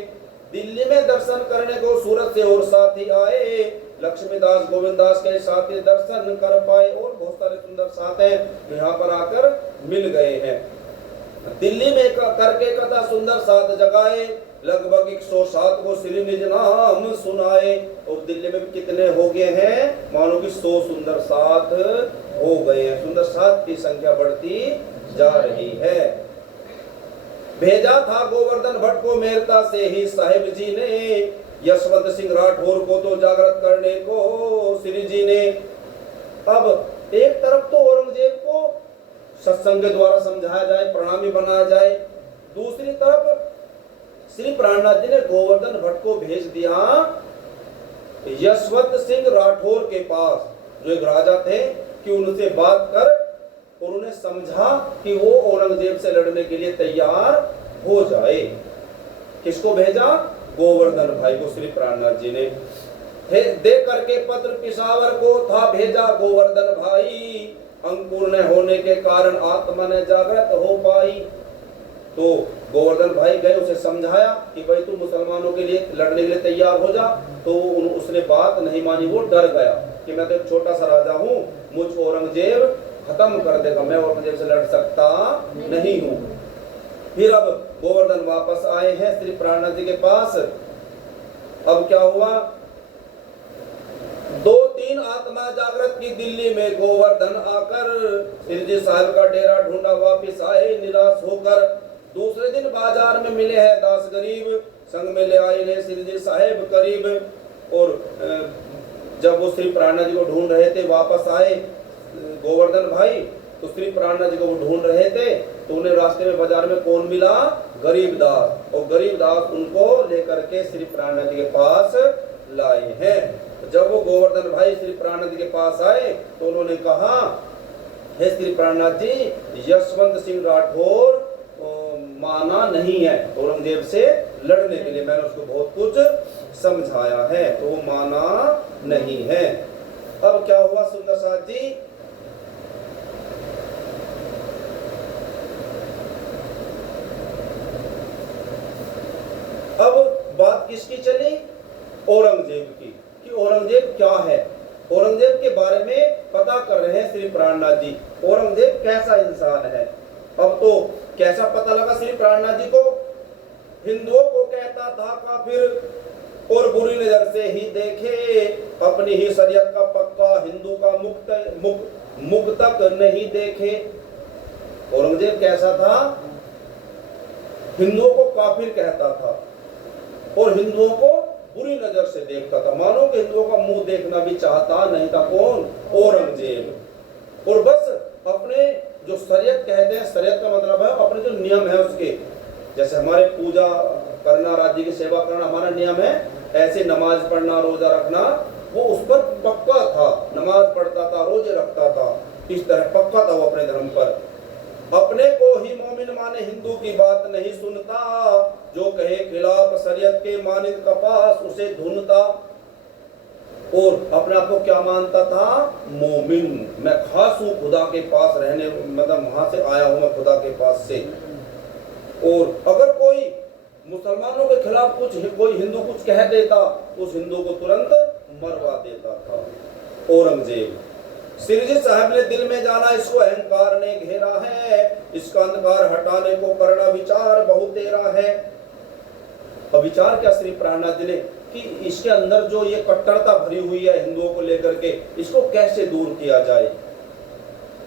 दिल्ली में दर्शन करने को सूरत से और साथी आए, लक्ष्मीदास गोविंदास के साथी दर्शन कर पाए और बहुत सारे सुंदर साथ हैं जो यहाँ पर आकर मिल गए हैं। दिल्ली में करके कथा सुंदर साथ जगाए, लगभग 107 को श्री निज नाम सुनाए। और दिल्ली में भी कितने हो गए हैं? मानो कि 100 सुंदर साथ हो गए हैं। सुंदर साथ की संख्या बढ़ती जा रही है। भेजा था गोवर्धन भट्ट को मेरता से ही साहिब जी ने, यशवंत सिंह राठौर को तो जागृत करने को श्री जी ने। अब एक तरफ तो औरंगजेब को सत्संग के द्वारा समझाया जाए, प्रणामी बनाया जाए, दूसरी तरफ श्री प्राणनाथ जी ने गोवर्धन भट्ट को भेज दिया यशवंत सिंह राठौर के पास, जो एक राजा थे, कि उनसे बात कर और उन्हें समझा कि वो औरंगजेब से लड़ने के लिए तैयार हो जाए। किसको भेजा? गोवर्धन भाई को श्री प्राणनाथ जी ने। दे करके पत्र पिशावर को था भेजा गोवर्धन भाई, अंकुर न होने के कारण आत्मा ने जागृत हो पाई। तो गोवर्धन भाई गए, उसे समझाया कि भाई तू मुसलमानों के लिए लड़ने के लिए तैयार हो जा। तो उसने बात नहीं मानी, वो डर गया कि मैं तो एक छोटा सा राजा हूँ, मुझ औरंगजेब खत्म कर देगा, मैं औरंगजेब से लड़ सकता नहीं हूँ। फिर अब गोवर्धन वापस आए हैं श्री प्राणनाथ जी के पास। अब क्या हुआ? 2-3 आत्मा जागृत की दिल्ली में गोवर्धन आकर श्री जी साहब का डेरा ढूंढा, वापिस आए निराश होकर। दूसरे दिन बाजार में मिले हैं दास गरीब, संग में ले आए हैं श्री जी साहब करीब। और जब वो श्री प्राणनाथ जी को ढूंढ रहे थे, वापस आए गोवर्धन भाई, तो श्री प्राणनाथ जी को वो ढूंढ रहे थे, तो उन्हें रास्ते में बाजार में कौन मिला? गरीबदास। और गरीबदास उनको लेकर के श्री प्राणनाथ जी के पास लाए हैं। जब वो गोवर्धन भाई श्री प्राणनाथ जी के पास आए तो उन्होंने कहा, हे श्री प्राणनाथ जी, यशवंत सिंह राठौर माना नहीं है औरंगजेब से लड़ने के लिए, मैंने उसको बहुत कुछ समझाया है तो वो माना नहीं है। अब क्या हुआ सुंदर साथ जी? अब बात किसकी चली? औरंगजेब की, कि औरंगजेब क्या है। औरंगजेब के बारे में पता कर रहे हैं श्री प्राणनाथ जी, औरंगजेब कैसा इंसान है। अब तो कैसा पता लगा श्री प्राणनाथ जी को? हिंदुओं को कहता था काफिर और बुरी नजर से ही देखे, अपनी ही शरीयत का पक्का हिंदू का मुक्त तक नहीं देखे। औरंगजेब कैसा था? हिंदुओं को काफिर कहता था और हिंदुओं को बुरी नजर से देखता था, मानो कि हिंदुओं का मुंह देखना भी चाहता नहीं था। कौन? औरंगजेब। और बस अपने जो शरीयत कहते हैं, शरीयत का मतलब है अपने जो नियम है उसके, जैसे हमारे पूजा करना, राज्य की सेवा करना हमारा नियम है, ऐसे नमाज पढ़ना, रोजा रखना, वो उस पर पक्का था। नमाज पढ़ता था, रोजे रखता था, इस तरह पक्का था वो अपने धर्म पर। अपने को ही मोमिन माने हिंदू की बात नहीं सुनता, जो कहे खिलाफ शरीयत के मानिद कपास उसे धुनता। और अपने आप को क्या मानता था? मोमिन। मैं खास हूँ खुदा के पास रहने, मतलब वहां से आया हूं मैं खुदा के पास से। और अगर कोई मुसलमानों के खिलाफ कुछ, कोई हिंदू कुछ कह देता, उस हिंदू को तुरंत मरवा देता था औरंगजेब। श्रीजी साहब ने दिल में जाना इसको अहंकार ने घेरा है, इसका अंधकार हटाने को करना विचार बहुत तेरा है। अब विचार क्या श्री प्राणनाथ जी ने कि इसके अंदर जो ये कट्टरता भरी हुई है हिंदुओं को लेकर के, इसको कैसे दूर किया जाए।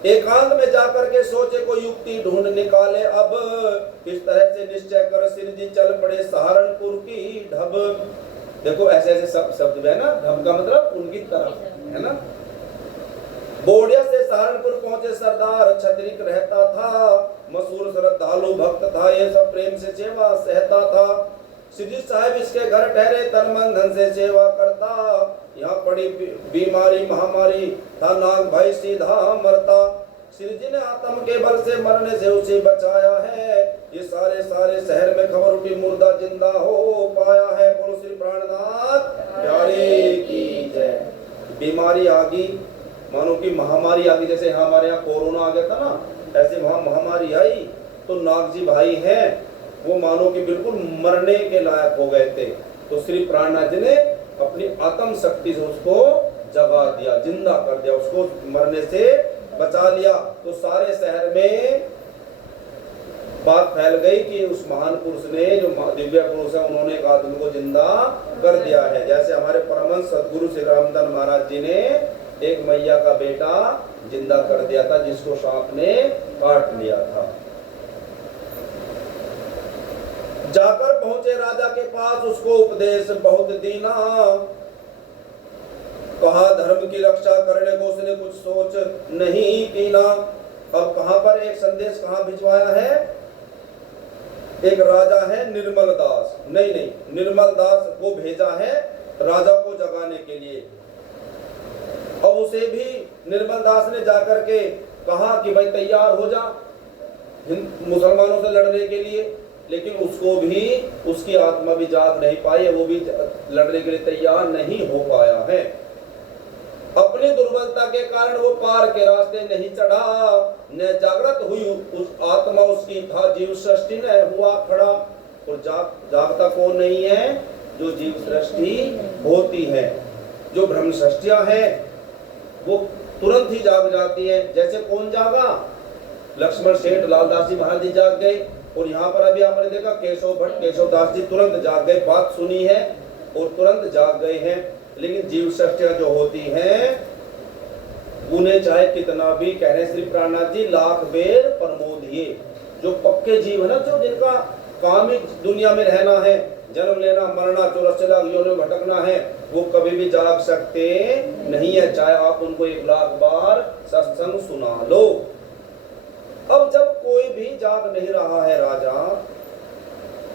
एकांत में जाकर के सोचे कोई युक्ति ढूंढ निकाले, अब इस तरह से निश्चय कर श्रीजी चल पड़े सहारनपुर की ढब। देखो ऐसे ऐसे शब्द है ना, ढब का मतलब उनकी तरफ है ना। बोडिया से सहारनपुर पहुंचे सरदार, छतरिक रहता था, मशहूर श्रद्धालु भक्त था, ये सब प्रेम से सेवा सहता था। श्रीजी साहब इसके घर ठहरे, तन मन धन से सेवा करता। यहाँ पड़ी बीमारी महामारी, था नाग भाई सीधा मरता। श्रीजी ने आत्म के बल से मरने से उसे बचाया है, ये सारे सारे शहर में खबर उठी मुर्दा जिंदा हो पाया है। बोलो श्री प्राणनाथ प्यारे की जय। बीमारी आ गई, मानो कि महामारी आ गई, जैसे हमारे यहाँ कोरोना आ गया था ना, ऐसे वहां महामारी आई तो नाग जी भाई हैं वो मानो कि बिल्कुल मरने के लायक हो गए थे। तो श्री प्राणनाथ जी ने अपनी आत्म शक्ति से उसको जगा दिया, जिंदा कर दिया, उसको मरने से बचा लिया। तो सारे शहर में बात फैल गई कि उस महान पुरुष ने, जो दिव्य पुरुष है, उन्होंने एक आदमी को जिंदा कर दिया है। जैसे हमारे परमहंस सदगुरु श्री रामदास महाराज जी ने एक मैया का बेटा जिंदा कर दिया था, जिसको सांप ने काट लिया था। जाकर पहुंचे राजा के पास, उसको उपदेश बहुत दीना, कहा धर्म की रक्षा करने को उसने कुछ सोच नहीं कीना। अब कहां पर एक संदेश कहां भिजवाया है? एक राजा है निर्मल दास, नहीं निर्मल दास को भेजा है राजा को जगाने के लिए। अब उसे भी निर्मल दास ने जाकर के कहा कि भाई तैयार हो जा मुसलमानों से लड़ने के लिए, लेकिन उसको भी, उसकी आत्मा भी जाग नहीं पाई है, वो भी लड़ने के लिए तैयार नहीं हो पाया है। अपनी दुर्बलता के कारण वो पार के रास्ते नहीं चढ़ा, न जागृत हुई उस आत्मा उसकी, था जीव सृष्टि न हुआ खड़ा। और जागता कौन नहीं है? जो जीव सृष्टि होती है। जो ब्रह्म सृष्टियां हैं वो तुरंत ही जाग जाती है। जैसे कौन जागा? लक्ष्मण सेठ लालदास जी महाराज जी जाग गए। और यहाँ पर अभी आपने देखा केशव भट्ट केशव दास जी तुरंत जाग गए, बात सुनी है और तुरंत जाग गए हैं। लेकिन जीव सृष्टियां जो होती हैं उन्हें चाहे कितना भी कह रहे श्री प्राणनाथ जी, लाख बेर प्रमोदिए। जो पक्के जीव है ना, जो जिनका काम ही दुनिया में रहना है, जन्म लेना मरना 84 लाख योनियों में भटकना है, वो कभी भी जाग सकते नहीं है, चाहे आप उनको 1 लाख बार सत्संग सुना लो। अब जब कोई भी जाग नहीं रहा है राजा,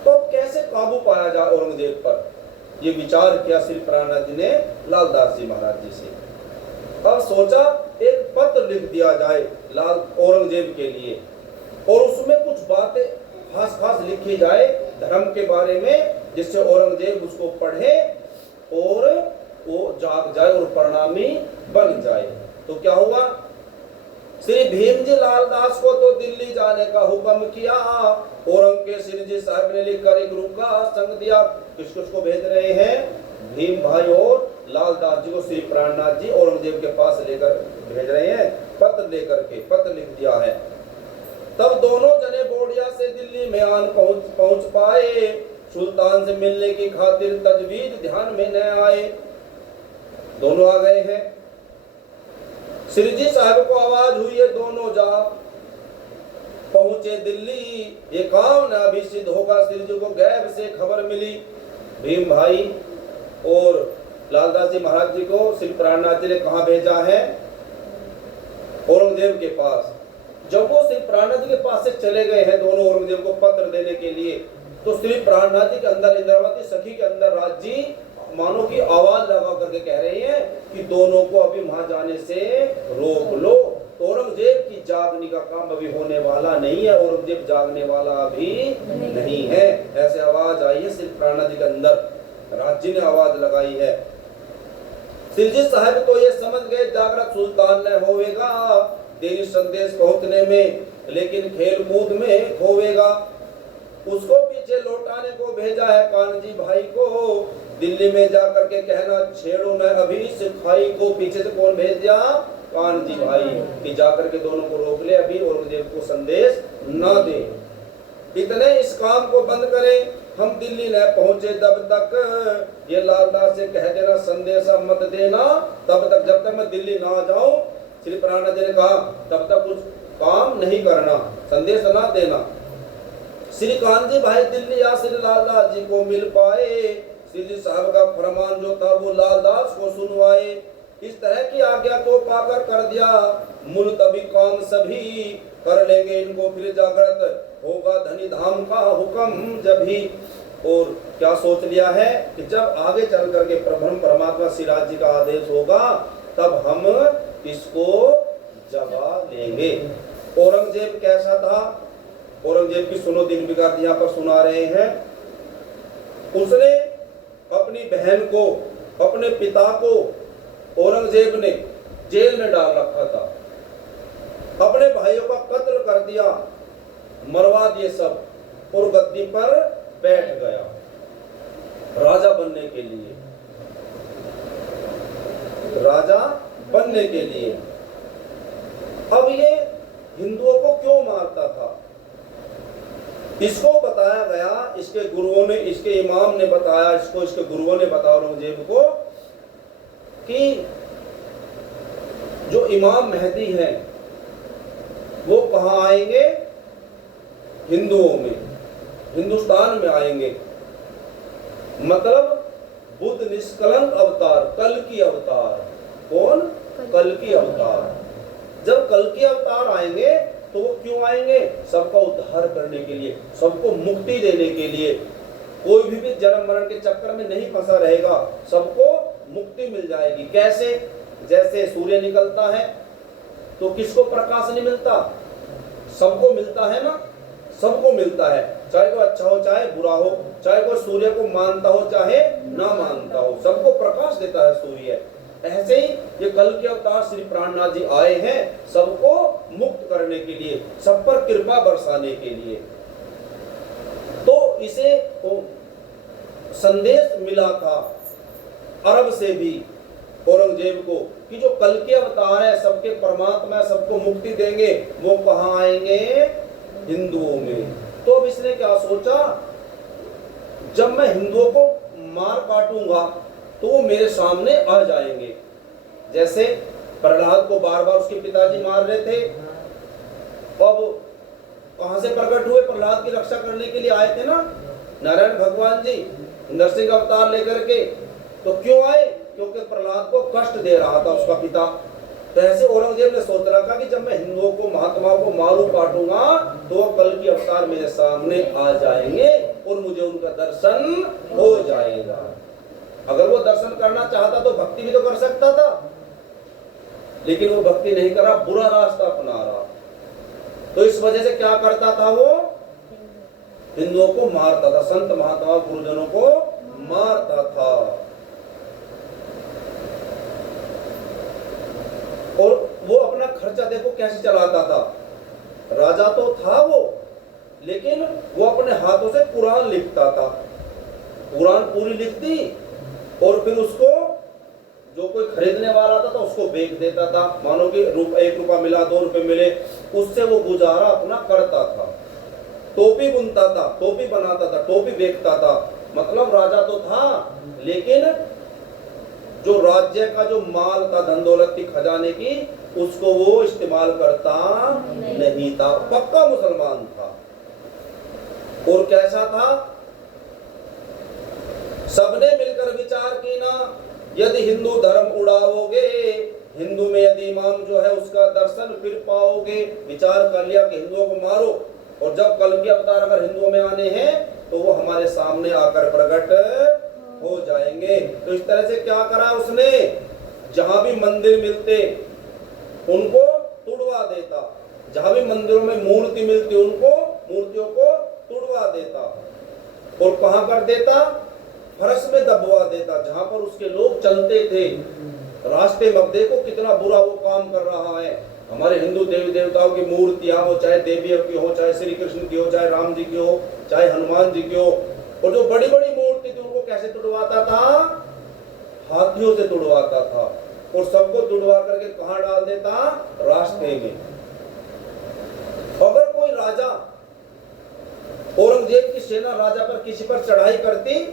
तो अब कैसे काबू पाया जाए औरंगजेब पर? ये विचार किया श्री प्राणनाथ जी ने लालदास जी महाराज जी से। अब सोचा एक पत्र लिख दिया जाए लाल औरंगजेब के लिए, और उसमें कुछ बातें खास खास लिखी जाए धर्म के बारे में, जिससे औरंगजेब उसको पढ़े और वो जाग जाए और परिणामी बन जाए। तो क्या हुआ? श्री भीमजी लालदास को तो दिल्ली जाने का हुक्म किया, औरंगजेब जी साहब ने लिखकर एक रूप का संग दिया। किसको भेज रहे हैं? भीम भाई और लालदास जी को श्री प्राणनाथ जी औरंगजेब के पास लेकर भेज रहे हैं, पत्र लेकर के, पत्र लिख दिया है। तब दोनों जने बोडिया से दिल्ली में आन पहुंच पाए, सुल्तान से मिलने की खातिर तजवीज ध्यान में न आए। दोनों आ गए हैं। श्रीजी साहब को आवाज हुई है, दोनों जा पहुंचे दिल्ली, ये काम न अभी सिद्ध होगा। श्रीजी को गैब से खबर मिली, भीम भाई और लालदास जी महाराज जी को श्री प्राणनाथ जी ने कहाँ भेजा है? औरंगजेब के पास। जब वो श्री प्राणनाथ जी के पास से चले गए हैं दोनों औरंगजेब को पत्र देने के लिए, तो श्री प्राणनाथ जी के अंदर, इंद्रावती सखी के अंदर राज जी मानो की आवाज लगा करके कह रहे हैं कि दोनों को अभी वहां जाने से रोक लो। तो औरंगजेब की जागने का काम अभी होने वाला नहीं है, औरंगजेब जागने वाला अभी नहीं है। ऐसे आवाज आई है श्री प्राणनाथ जी के अंदर, राज जी ने आवाज लगाई है। श्री जी साहब तो ये समझ गए जागृत सुल्तान न होवेगा, देरी संदेश पहुंचने में, लेकिन खेल कूद में खोवेगा। उसको पीछे लौटाने को भेजा है कान्जी भाई को, दिल्ली में जाकर के कहना छेड़ो न अभी सिखाई को। पीछे से कौन भेज दिया? कान्जी भाई, कि जाकर के दोनों को रोक ले, अभी औरंगजेब को संदेश न दे। इतने इस काम को बंद करें, हम दिल्ली न पहुंचे तब तक ये लालदास से कह देना संदेशा मत देना, तब तक, जब तक मैं दिल्ली ना जाऊं, श्री प्राणनाथ जी ने कहा, तब तक कुछ काम नहीं करना, संदेश ना देना। श्री कान्जी भाई दिल्ली या श्री लालदास जी को मिल पाए, श्री जी साहब का फरमान जो था वो लालदास को सुनवाए। इस तरह की आज्ञा को पाकर कर दिया मुलतवी काम सभी, कर लेंगे इनको फिर जागृत, होगा धनी धाम का हुक्म जब ही। और क्या सोच लिया है कि जब आगे चल करके ब्रह्म परमात्मा सिराज जी का आदेश होगा तब हम इसको जगा लेंगे। औरंगजेब कैसा था? औरंगजेब की सुनो दिन बिगाड़ यहाँ पर सुना रहे हैं। उसने अपनी बहन को, अपने पिता को औरंगजेब ने जेल में डाल रखा था, अपने भाइयों का कत्ल कर दिया, मरवा दिए सब, और गद्दी पर बैठ गया राजा बनने के लिए, राजा बनने के लिए। अब ये हिंदुओं को क्यों मारता था? इसको बताया गया, इसके गुरुओं ने, इसके इमाम ने बताया इसको, इसके गुरुओं ने बताया औरंगजेब को कि जो इमाम मेहदी हैं वो कहाँ आएंगे? हिंदुओं में, हिंदुस्तान में आएंगे। मतलब बुद्ध निष्कलंक अवतार, कल की अवतार। कौन? कल की अवतार। जब कल की अवतार आएंगे तो वो क्यों आएंगे? सबका उद्धार करने के लिए, सबको मुक्ति देने के लिए। कोई भी जन्म मरण के चक्कर में नहीं फंसा रहेगा, सबको मुक्ति मिल जाएगी। कैसे? जैसे सूर्य निकलता है तो किसको प्रकाश नहीं मिलता? सबको मिलता है ना, सबको मिलता है, चाहे कोई अच्छा हो चाहे बुरा हो, चाहे कोई सूर्य को मानता हो चाहे ना मानता हो, सबको प्रकाश देता है सूर्य। ऐसे ही ये कल के अवतार श्री प्राणनाथ जी आए हैं सबको मुक्त करने के लिए, सब पर कृपा बरसाने के लिए। तो इसे तो संदेश मिला था अरब से भी औरंगजेब को कि जो कल के अवतार है, सबके परमात्मा, सबको मुक्ति देंगे, वो कहाँ आएंगे? हिंदुओं में। तो अब इसने क्या सोचा, जब मैं हिंदुओं को मार काटूंगा तो वो मेरे सामने आ जाएंगे। जैसे प्रहलाद को बार बार उसके पिताजी मार रहे थे, अब कहां से प्रकट हुए? प्रहलाद की रक्षा करने के लिए आए थे ना नारायण भगवान जी नरसिंह अवतार लेकर के। तो क्यों आए? क्योंकि प्रहलाद को कष्ट दे रहा था उसका पिता। तो ऐसे औरंगजेब ने सोच रखा कि जब मैं हिंदुओं को, महात्माओं को मारू काटूंगा तो वो कल की अवतार मेरे सामने आ जाएंगे और मुझे उनका दर्शन हो जाएगा। अगर वो दर्शन करना चाहता तो भक्ति भी तो कर सकता था, लेकिन वो भक्ति नहीं करा, बुरा रास्ता अपना रहा। तो इस वजह से क्या करता था? वो हिंदुओं को मारता था, संत महात्मा गुरुजनों को मारता था। और वो अपना खर्चा देखो कैसे चलाता था। राजा तो था वो, लेकिन वो अपने हाथों से कुरान लिखता था, कुरान पूरी लिखती और फिर उसको जो कोई खरीदने वाला था तो उसको बेच देता था। मानो कि 1 रुपया मिला, 2 रुपए मिले, उससे वो गुजारा अपना करता था। टोपी बुनता था, टोपी बनाता था, टोपी बेचता था। मतलब राजा तो था, लेकिन जो राज्य का जो माल था, धन दौलत की, खजाने की, उसको वो इस्तेमाल करता नहीं था। पक्का मुसलमान था। और कैसा था? सबने मिलकर विचार की ना, यदि हिंदू धर्म उड़ाओगे, हिंदू में यदि इमाम जो है उसका दर्शन फिर पाओगे। विचार कर लिया कि हिंदुओं को मारो, और जब कल के अवतार अगर हिंदुओं में आने हैं तो वो हमारे सामने आकर प्रकट हो जाएंगे। तो इस तरह से क्या करा उसने, जहां भी मंदिर मिलते उनको तुड़वा देता, जहां भी मंदिरों में मूर्ति मिलती उनको मूर्तियों को तुड़वा देता, और कहां कर देता, फर्श में दबवा देता जहां पर उसके लोग चलते थे रास्ते में। देखो कितना बुरा वो काम कर रहा है। हमारे हिंदू देवी देवताओं की मूर्तियां हो, चाहे देवियों की हो, चाहे श्री कृष्ण की हो, चाहे राम जी की हो, चाहे हनुमान जी की हो, और जो बड़ी बड़ी मूर्ति थी उनको कैसे तुड़वाता था, हाथियों से तुड़वाता था, और सबको तुड़वा करके कहां डाल देता, रास्ते में। अगर कोई राजा, औरंगजेब की सेना राजा पर किसी पर चढ़ाई करती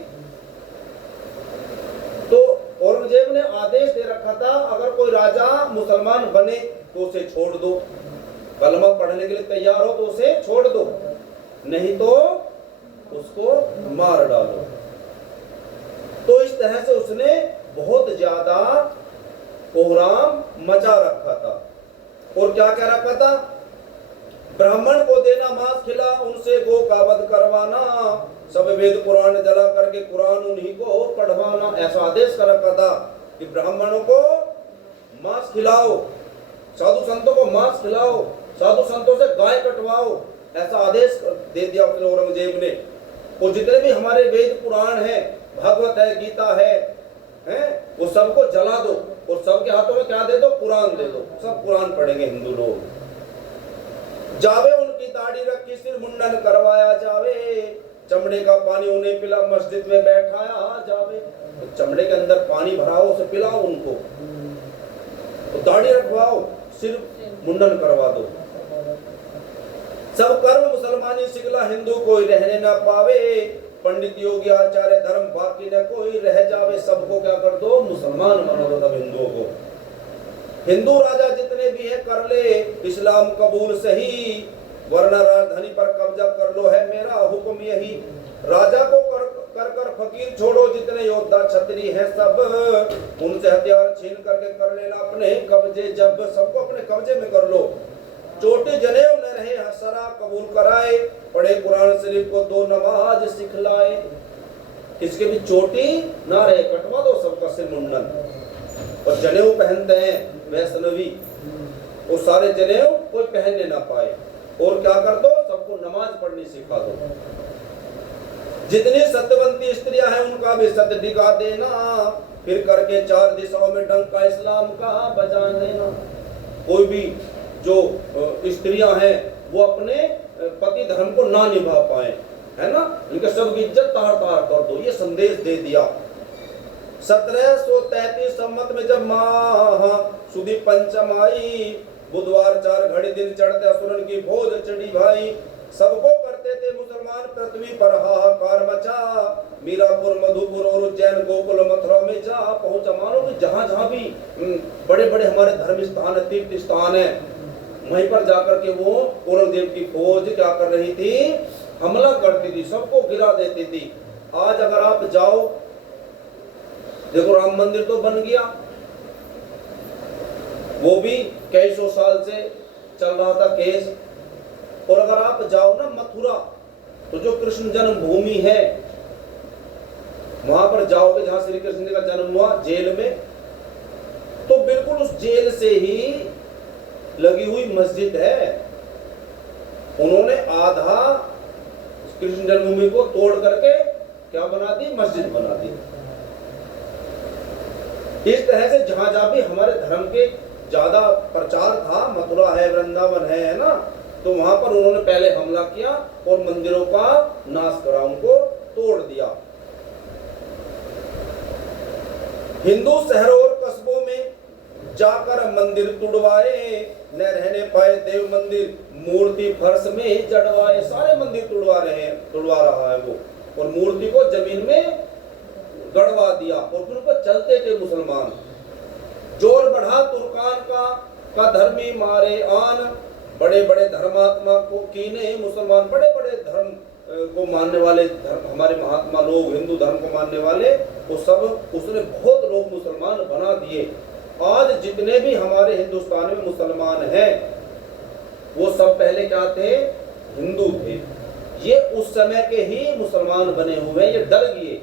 तो औरंगजेब ने आदेश दे रखा था, अगर कोई राजा मुसलमान बने तो उसे छोड़ दो, कलमा पढ़ने के लिए तैयार हो तो उसे छोड़ दो, नहीं तो उसको मार डालो। तो इस तरह से उसने बहुत ज्यादा कोहराम मचा रखा था। और क्या कह रखा था, ब्राह्मण को देना मांस खिला, उनसे गो का वध करवाना, सब वेद पुराण जला करके कुरान उन्हीं को पढ़वाना। ऐसा आदेश कर रखा था कि ब्राह्मणों को मांस खिलाओ, साधु संतों को मांस खिलाओ, साधु संतों से गाय कटवाओ, ऐसा आदेश दे दिया अपने औरंगजेब ने। और जितने भी हमारे वेद पुराण हैं, भागवत है, गीता है, वो सबको जला दो, और सबके हाथों में क्या दे दो, कुरान दे दो, सब कुरान पढ़ेंगे हिंदू लोग। जावे उनकी दाढ़ी रखी, सिर मुंडन करवाया जावे, चमड़े का पानी उन्हें पिला, मस्जिद में बैठाया जावे। तो चमड़े के अंदर पानी भराओ, उसे पिलाओ उनको, तो दाढ़ी रखवाओ, सिर मुंडन करवा दो। सब कर्म मुसलमानी सिखला, हिंदू कोई रहने ना पावे, पंडित योगी आचार्य धर्म बाकी न कोई रह जावे। सबको क्या कर दो, मुसलमान बना दो सब हिंदुओं को। हिंदू राजा जितने भी है कर ले इस्लाम कबूल सही, वरना राजधानी पर कब्जा कर लो, है मेरा हुक्म यही। राजा को कर फकीर छोड़ो, जितने योद्धा छत्री हैं सब, उनसे हथियार छीन करके कर लेना अपने कब्जे, जब सबको अपने कब्जे में कर लो। चोटी जनेऊ न रहे हसरा कबूल कराए, पढ़े कुरान शरीफ को दो नमाज सिखलाए। किसके भी चोटी ना रहे, कटवा दो सबका सिर मुंडन। और जनेऊ पहनते हैं वैष्णवी, वो सारे जनेऊ कोई पहनने ना पाए। और क्या कर दो, सबको नमाज पढ़नी सिखा दो। जितनी सत्यवंती स्त्रियां हैं उनका भी सत्य दिखा देना, फिर करके चार दिशाओं में डंका इस्लाम का बजा देना। कोई भी जो स्त्रियां हैं वो अपने पति धर्म को ना निभा पाए, है ना, इनके सब की इज्जत तार तार कर दो, ये संदेश दे दिया। 1733 सम्मत में जब माह सुदी पंचम आई, बुधवार 4 घड़ी दिन चढ़ते असुरन की भोज चढ़ी भाई। सबको करते थे मुसलमान पृथ्वी पर हाहाकार मचा, मीरापुर मधुपुर और उज्जैन गोकुल मथुरा में जा पहुंचा। मानो कि जहां जहां भी बड़े बड़े हमारे धर्म स्थान है, तीर्थ स्थान है, वहीं पर जाकर के वो औरंगजेब की फौज क्या कर रही थी, हमला करती थी, सबको गिरा देती थी। आज अगर आप जाओ, देखो राम मंदिर तो बन गया, वो भी कई सौ साल से चल रहा था केस। और अगर आप जाओ ना मथुरा, तो जो कृष्ण जन्मभूमि है वहां पर जाओगे, जहां श्री कृष्ण जी का जन्म हुआ, जेल में, तो बिल्कुल उस जेल से ही लगी हुई मस्जिद है। उन्होंने आधा कृष्ण जन्मभूमि को तोड़ करके क्या बना दी, मस्जिद बना दी। इस तरह से जहां जहां भी हमारे धर्म के ज्यादा प्रचार था, मथुरा है, वृंदावन है ना, तो वहां पर उन्होंने पहले हमला किया और मंदिरों का नाश करा, उनको तोड़ दिया। हिंदू शहरों और कस्बों में जाकर मंदिर तुड़वाए, न रहने पाए देव मंदिर, मूर्ति फर्श में जड़वाए। सारे मंदिर तुड़वा रहा है वो, और मूर्ति को जमीन में गड़वा दिया, और फिर ऊपर चलते थे मुसलमान। जोर बढ़ा तुर्कान का धर्मी मारे आन, बड़े बड़े धर्मात्मा को कीने मुसलमान। बड़े बड़े धर्म को मानने वाले हमारे महात्मा लोग, हिंदू धर्म को मानने वाले, वो सब उसने बहुत लोग मुसलमान बना दिए। आज जितने भी हमारे हिंदुस्तान में मुसलमान हैं वो सब पहले क्या थे? हिंदू थे। ये उस समय के ही मुसलमान बने हुए, ये डर गए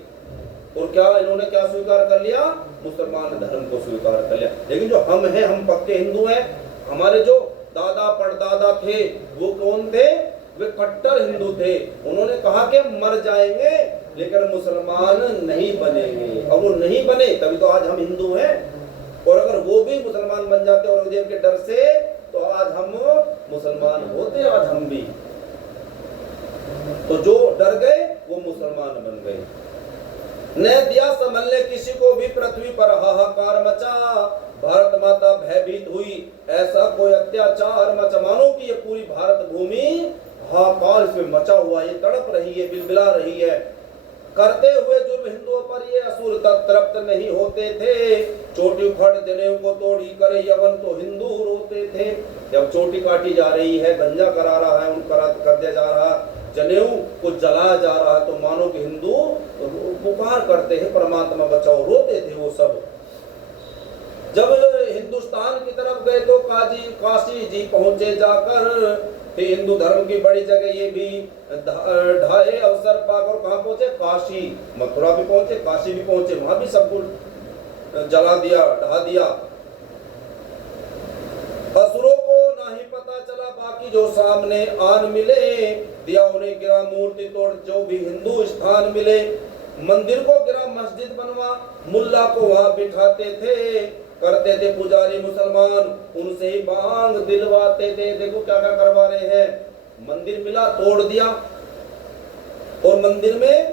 और क्या इन्होंने क्या स्वीकार कर लिया? मुसलमान धर्म को स्वीकार कर लिया। लेकिन जो हम हैं, हम पक्के हिंदू हैं। हमारे जो दादा परदादा थे वो कौन थे? वे कट्टर हिंदू थे। उन्होंने कहा कि मर जाएंगे लेकिन मुसलमान नहीं बनेंगे, और वो नहीं बने, तभी तो आज हम हिंदू हैं। और अगर वो भी मुसलमान बन जाते औरंगजेब के डर से, तो आज हम मुसलमान होते, आज हम भी। तो जो डर गए वो मुसलमान बन गए। न दिया संभलने किसी को भी पृथ्वी पर हाहाकार मचा, भारत माता भयभीत हुई ऐसा कोई अत्याचार मचा। मानो कि ये पूरी भारत भूमि हाहाकार इसमें मचा हुआ, ये तड़प रही है, बिलबिला रही है। करते हुए जुर्म हिंदुओं पर ये असुर तृप्त नहीं होते थे। चोटी उखड़ जनेऊ को तोड़ी करे यवन तो हिंदू रोते थे। जब चोटी काटी जा रही है, गंजा करा रहा है, उन कर दिया जा रहा, जनेऊ को जलाया जा रहा है, तो मानो कि हिंदू पुकार करते हैं परमात्मा बचाओ, रोते थे वो सब। जब हिंदुस्तान की तरफ गए तो काशी जी पहुंचे जाकर, हिंदू धर्म की बड़ी जगह ये भी ढाए अवसर पाकर कहाँ पहुंचे? काशी। मथुरा भी पहुंचे, काशी भी पहुंचे, वहां भी सब कुछ जला दिया, ढा दिया। असुरों को नहीं पता चला, बाकी जो सामने आन मिले, दिया उन्हें गिरा मूर्ति तोड़ जो भी हिंदू स्थान मिले। मंदिर को गिरा मस्जिद बनवा, मुल्ला को वहां बिठाते थे, करते थे पुजारी मुसलमान, उनसे ही बांग दिलवाते थे। देखो क्या क्या करवा रहे हैं। मंदिर मिला, तोड़ दिया, और मंदिर में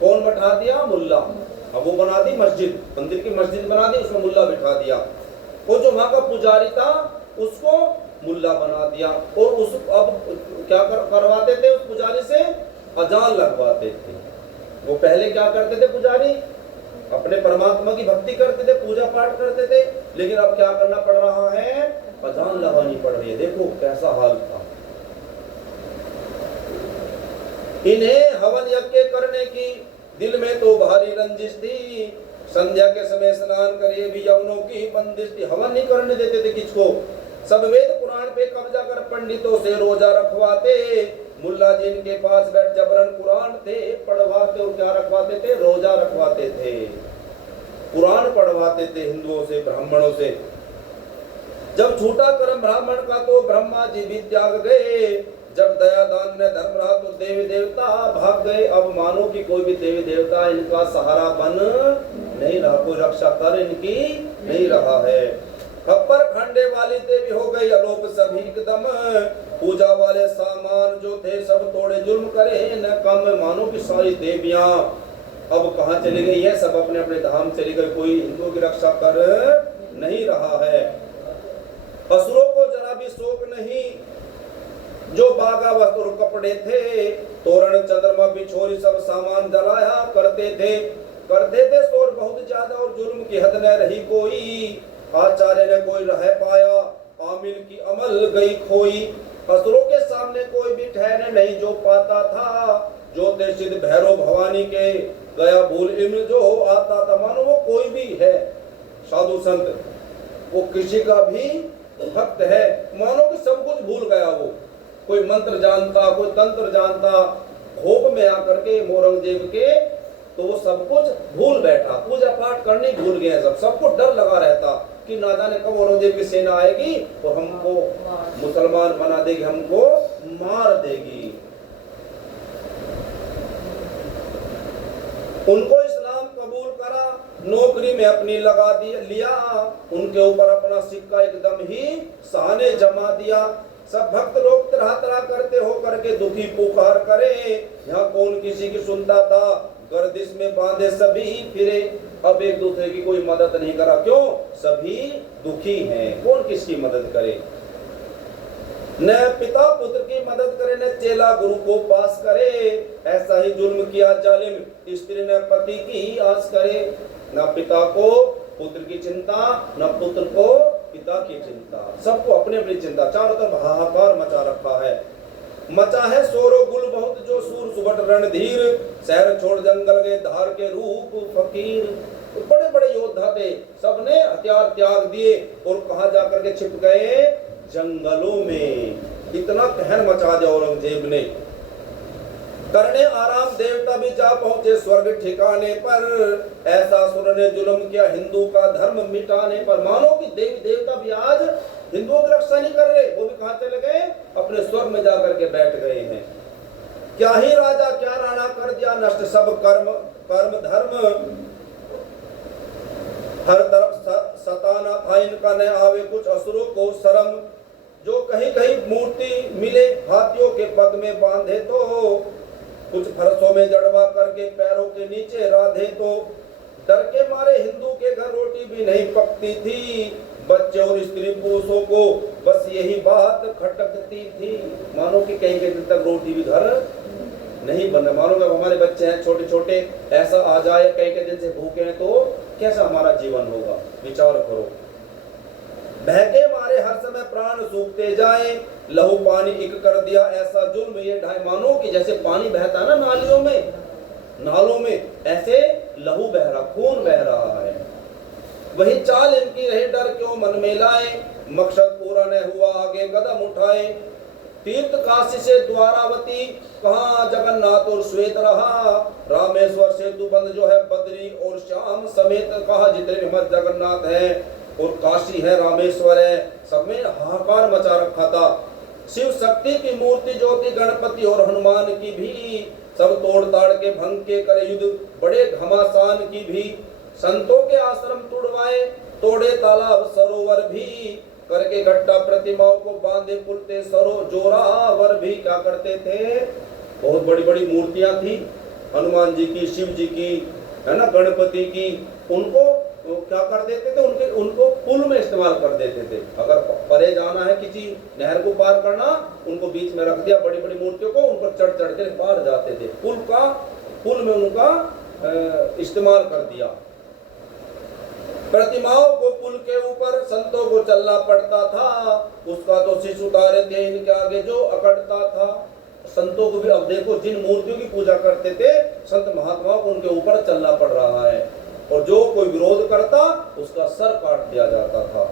कौन बैठा दिया? मुल्ला। अब वो बना दी मस्जिद, मंदिर की मस्जिद बना दी, उसमें मुल्ला बिठा दिया, और जो वहां का पुजारी था उसको मुल्ला बना दिया। और उस अब क्या करवाते थे? उस पुजारी से अजान लगवाते थे। वो पहले क्या करते थे? पुजारी अपने परमात्मा की भक्ति करते थे, पूजा पाठ करते थे, लेकिन अब क्या करना पड़ रहा है? अजान लगानी पड़ रही है। देखो कैसा हाल था। इन्हें हवन यज्ञ करने की दिल में तो भारी रंजिश थी, संध्या के समय स्नान करिए भी यवनों की बंदिश थी। हवन नहीं करने देते थे किसको। सब वेद पुराण पे कब्जा कर पंडितों से रोजा रखवाते, मुल्ला जिनके पास बैठ जबरन कुरान थे पढ़वाते। और क्या रखवाते थे? रोजा रखवाते थे, कुरान पढ़वाते थे हिंदुओं से, ब्राह्मणों से। जब छूटा कर्म ब्राह्मण का तो ब्रह्मा जी भी त्याग गए, जब दया दान ने धर्म रहा तो देवी देवता भाग गए। अब मानो कि कोई भी देवी देवता इनका सहारा बन नहीं रहा, कोई रक्षा कर इनकी नहीं रहा है। खप्पर खंडे वाली देवी हो गई अलोप सभी एकदम, पूजा वाले सामान जो थे सब तोड़े, जुर्म करे न कम। मानो की सारी देवियां अब कहाँ चली गई है? सब अपने अपने धाम चली गई, कोई हिंदुओं की रक्षा कर नहीं रहा है। असुरों को जरा भी शोक नहीं, जो बागा वस्त्र कपड़े थे, तोरण चंद्रमा बिछोरी सब सामान जलाया करते थे शोर बहुत ज्यादा, और जुर्म की हद न रही कोई। आचार्य ने कोई रह पाया, आमिल की अमल गई खोई। असुरों के सामने कोई भी ठहरे नहीं जो पाता था, जो थे सिद्ध भैरव भवानी के गया भूल इल्म जो आता था। मानो वो कोई भी है साधु संत, वो किसी का भी भक्त है, मानो कि सब कुछ भूल गया। वो कोई मंत्र जानता, कोई तंत्र जानता, खोप में आकर के औरंगजेब के, तो वो सब कुछ भूल बैठा, पूजा पाठ करनी भूल गए। सबको डर लगा रहता कि ना जाने कब औरंगजेब की सेना आएगी और हमको मुसलमान बना देगी, हमको मार देगी। उनको इस्लाम कबूल करा, नौकरी में अपनी लगा लिया, उनके ऊपर अपना सिक्का एकदम ही सहाने जमा दिया। सब भक्त लोग तरह तरह करते हो करके दुखी पुकार करे, यहाँ कौन किसी की सुनता था, गर्दिश में बांधे सभी फिरे। अब एक दूसरे की कोई मदद नहीं करा, क्यों? सभी दुखी हैं, कौन किसकी मदद करे? न पिता पुत्र की मदद करे, न चेला गुरु को पास करे। ऐसा ही जुल्म किया जालिम, स्त्री न पति की आस करे। न पिता को पुत्र की चिंता, न पुत्र को पिता की चिंता, सबको अपनी अपनी चिंता, चारों तरफ हाहाकार मचा रखा है। मचा है शोरो गुल बहुत जो सूर सुबट रणधीर, शहर छोड़ जंगल गए धार के रूप फकीर। तो बड़े बड़े योद्धा थे, सबने हथियार त्याग दिए और कहां जाकर के छिप गए, जंगलों में। इतना कहर मचा दिया औरंगजेब ने। करने आराम देवता भी जा पहुंचे स्वर्ग ठिकाने पर, ऐसा सुर ने जुल्म किया हिंदू का धर्म मिटाने पर। मानो कि देवी देवता भी आज हिंदुओं की रक्षा नहीं कर रहे, वो भी कहां चले गए, अपने स्वर्ग में जाकर के बैठ गए हैं। क्या ही राजा क्या राणा कर दिया नष्ट सब कर्म कर्म धर्म, हर तरफ सताना था इनका न आवे कुछ असुरों को शर्म। जो कहीं कहीं मूर्ति मिले हाथियों के पग में बांधे तो, कुछ फरसों में जड़वा करके पैरों के नीचे राधे तो। डर के मारे हिंदू के घर रोटी भी नहीं पकती थी, बच्चे और स्त्री पुरुषों को बस यही बात खटकती थी। मानो कि कहीं कहीं दिन तक रोटी भी घर नहीं बन रहा। मानो कि हमारे बच्चे हैं छोटे छोटे, ऐसा आ जाए कई कई दिन से भूखे हैं तो कैसा हमारा जीवन होगा, विचार करो। बहके मारे हर समय प्राण सूखते जाए, लहू पानी एक कर दिया ऐसा जुल्म ये ढाई। मानो कि जैसे पानी बहता है ना नालियों में, नालों में, ऐसे लहू बह रहा, खून बह रहा है। वही चाल इनकी रही डर क्यों मन में लाए, मकसद पूरा न हुआ आगे कदम उठाए। तीर्थ काशी से द्वारावती, कहाँ जगन्नाथ और श्वेत रहा, रामेश्वर सेतु बंद जो है बद्री और श्याम समेत। कहा जितने भी हमारे जगन्नाथ है और काशी है, रामेश्वर है, सब में हाहाकार मचा रखा था। शिव शक्ति की मूर्ति ज्योति गणपति और हनुमान की भी, सब तोड़ ताड़ के भंग के करे युद्ध बड़े घमासान की भी। संतों के आश्रम तुड़वाए तोड़े तालाब सरोवर भी, करके घट्टा प्रतिमाओं को बांधे पुलते सरो जोरावर भी। क्या करते थे, बहुत बड़ी बड़ी मूर्तियां थी हनुमान जी की, शिव जी की, है ना, गणपति की। उनको क्या कर देते थे, उनको पुल में इस्तेमाल कर देते थे। अगर परे जाना है किसी नहर को पार करना, उनको बीच में रख दिया बड़ी बड़ी मूर्तियों को, उन पर चढ़ चढ़ के पार जाते थे। पुल में उनका इस्तेमाल कर दिया। प्रतिमाओं को पुल के ऊपर संतों को चलना पड़ता था, उसका तो शीश उतारे थे इनके आगे जो अकड़ता था। संतों को भी अब देखो, जिन मूर्तियों की पूजा करते थे संत महात्माओं को, उनके ऊपर चलना पड़ रहा है, और जो कोई विरोध करता उसका सर काट दिया जाता था।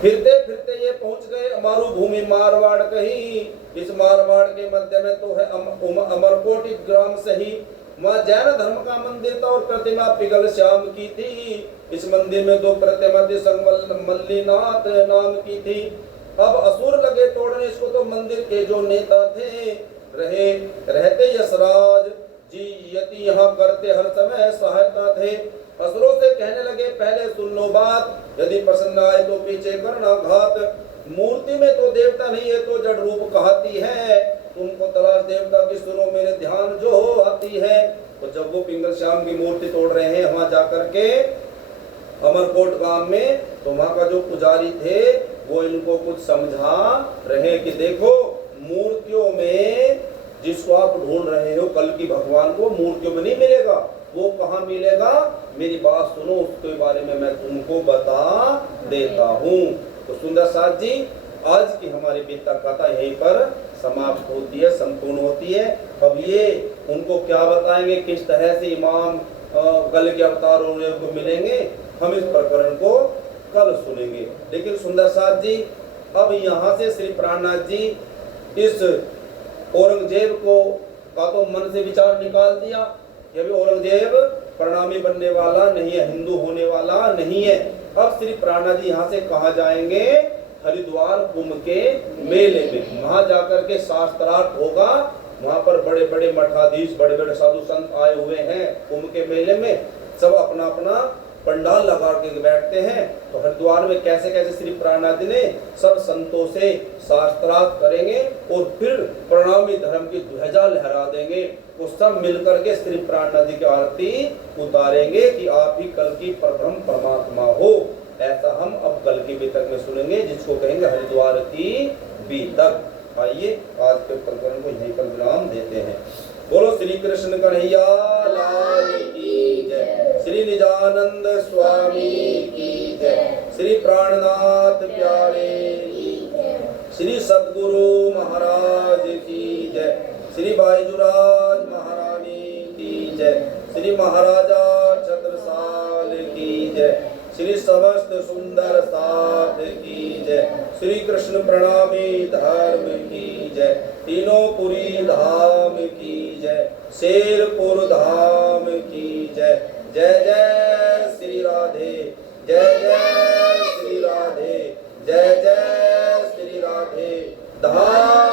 फिरते फिरते ये पहुंच गए मारुभूमि मारवाड़ कहीं, इस मारवाड़ के मध्य में तो है अमरकोटि ग्राम सही। वहाँ जैन धर्म का मंदिर था और प्रतिमा पिघल श्याम की थी। इस मंदिर में 2 प्रतिमा थी, संगमल्लीनाथ नाम की थी। अब असुर लगे तोड़ने इसको, तो मंदिर के जो नेता थे रहते यशराज जी यति यहाँ करते हर समय सहायता थे। असुरों से कहने लगे पहले सुन लो बात, यदि पसंद आए तो पीछे करना घात। मूर्ति में तो देवता नहीं है तो जड़ रूप कहती है, तुमको तलाश देवता की सुनो मेरे ध्यान जो आती है। तो जब वो पिंगल श्याम की मूर्ति तोड़ रहे हैं वहां जाकर के अमरकोट गांव में, तो वहां का जो पुजारी थे वो इनको कुछ समझा रहे कि देखो मूर्तियों में जिसको आप ढूंढ रहे हो कल की भगवान को मूर्तियों में नहीं मिलेगा, वो कहाँ मिलेगा, मेरी बात सुनो, उसके बारे में मैं तुमको बता देता हूँ। तो सुंदर साथ जी, आज की हमारी बीता कथा यहीं पर समाप्त होती है, संपूर्ण होती है। अब ये उनको क्या बताएंगे, किस तरह से इमाम कल के अवतार को मिलेंगे, हम इस प्रकरण को कल सुनेंगे। लेकिन सुंदर साथ जी, अब यहाँ से श्री प्राणनाथ जी इस औरंगजेब को का तो मन से विचार निकाल दिया कि अभी औरंगजेब प्रणामी बनने वाला नहीं है, हिंदू होने वाला नहीं है। अब श्री प्राणनाथ जी यहाँ से कहाँ जाएंगे, हरिद्वार कुंभ के मेले में। वहां जाकर के शास्त्रार्थ होगा, वहां पर बड़े बड़े मठाधीश बड़े बड़े साधु संत आए हुए हैं कुंभ के मेले में, सब अपना अपना पंडाल लगा के बैठते हैं। तो हरिद्वार में कैसे कैसे श्री प्राणनाथ जी ने सब संतों से शास्त्रार्थ करेंगे और फिर प्रणामी धर्म की ध्वजा लहरा देंगे। तो सब मिलकर के श्री प्राणनाथ जी की आरती उतारेंगे कि आप ही कल की परब्रह्म परमात्मा हो। ऐसा हम अब कल की बीतक में सुनेंगे, जिसको कहेंगे हरिद्वार की बीतक। आइए आज के प्रकरण को यहीं पर विराम देते हैं। बोलो श्री कृष्ण कन्हैया लाल की जय, श्री निजानंद स्वामी की जय, श्री प्राणनाथ प्यारे की जय। श्री सद्गुरु महाराज की जय। श्री बाईजुराज महारानी की जय। श्री महाराजा छत्रसाल की जय। श्री समस्त सुंदर साथ की जय। श्री कृष्ण प्रणामी धर्म की जय। तीनों पुरी धाम की जय। शेरपुर धाम की जय। जय जय श्री राधे, जय जय श्री राधे, जय जय श्री राधे। धाम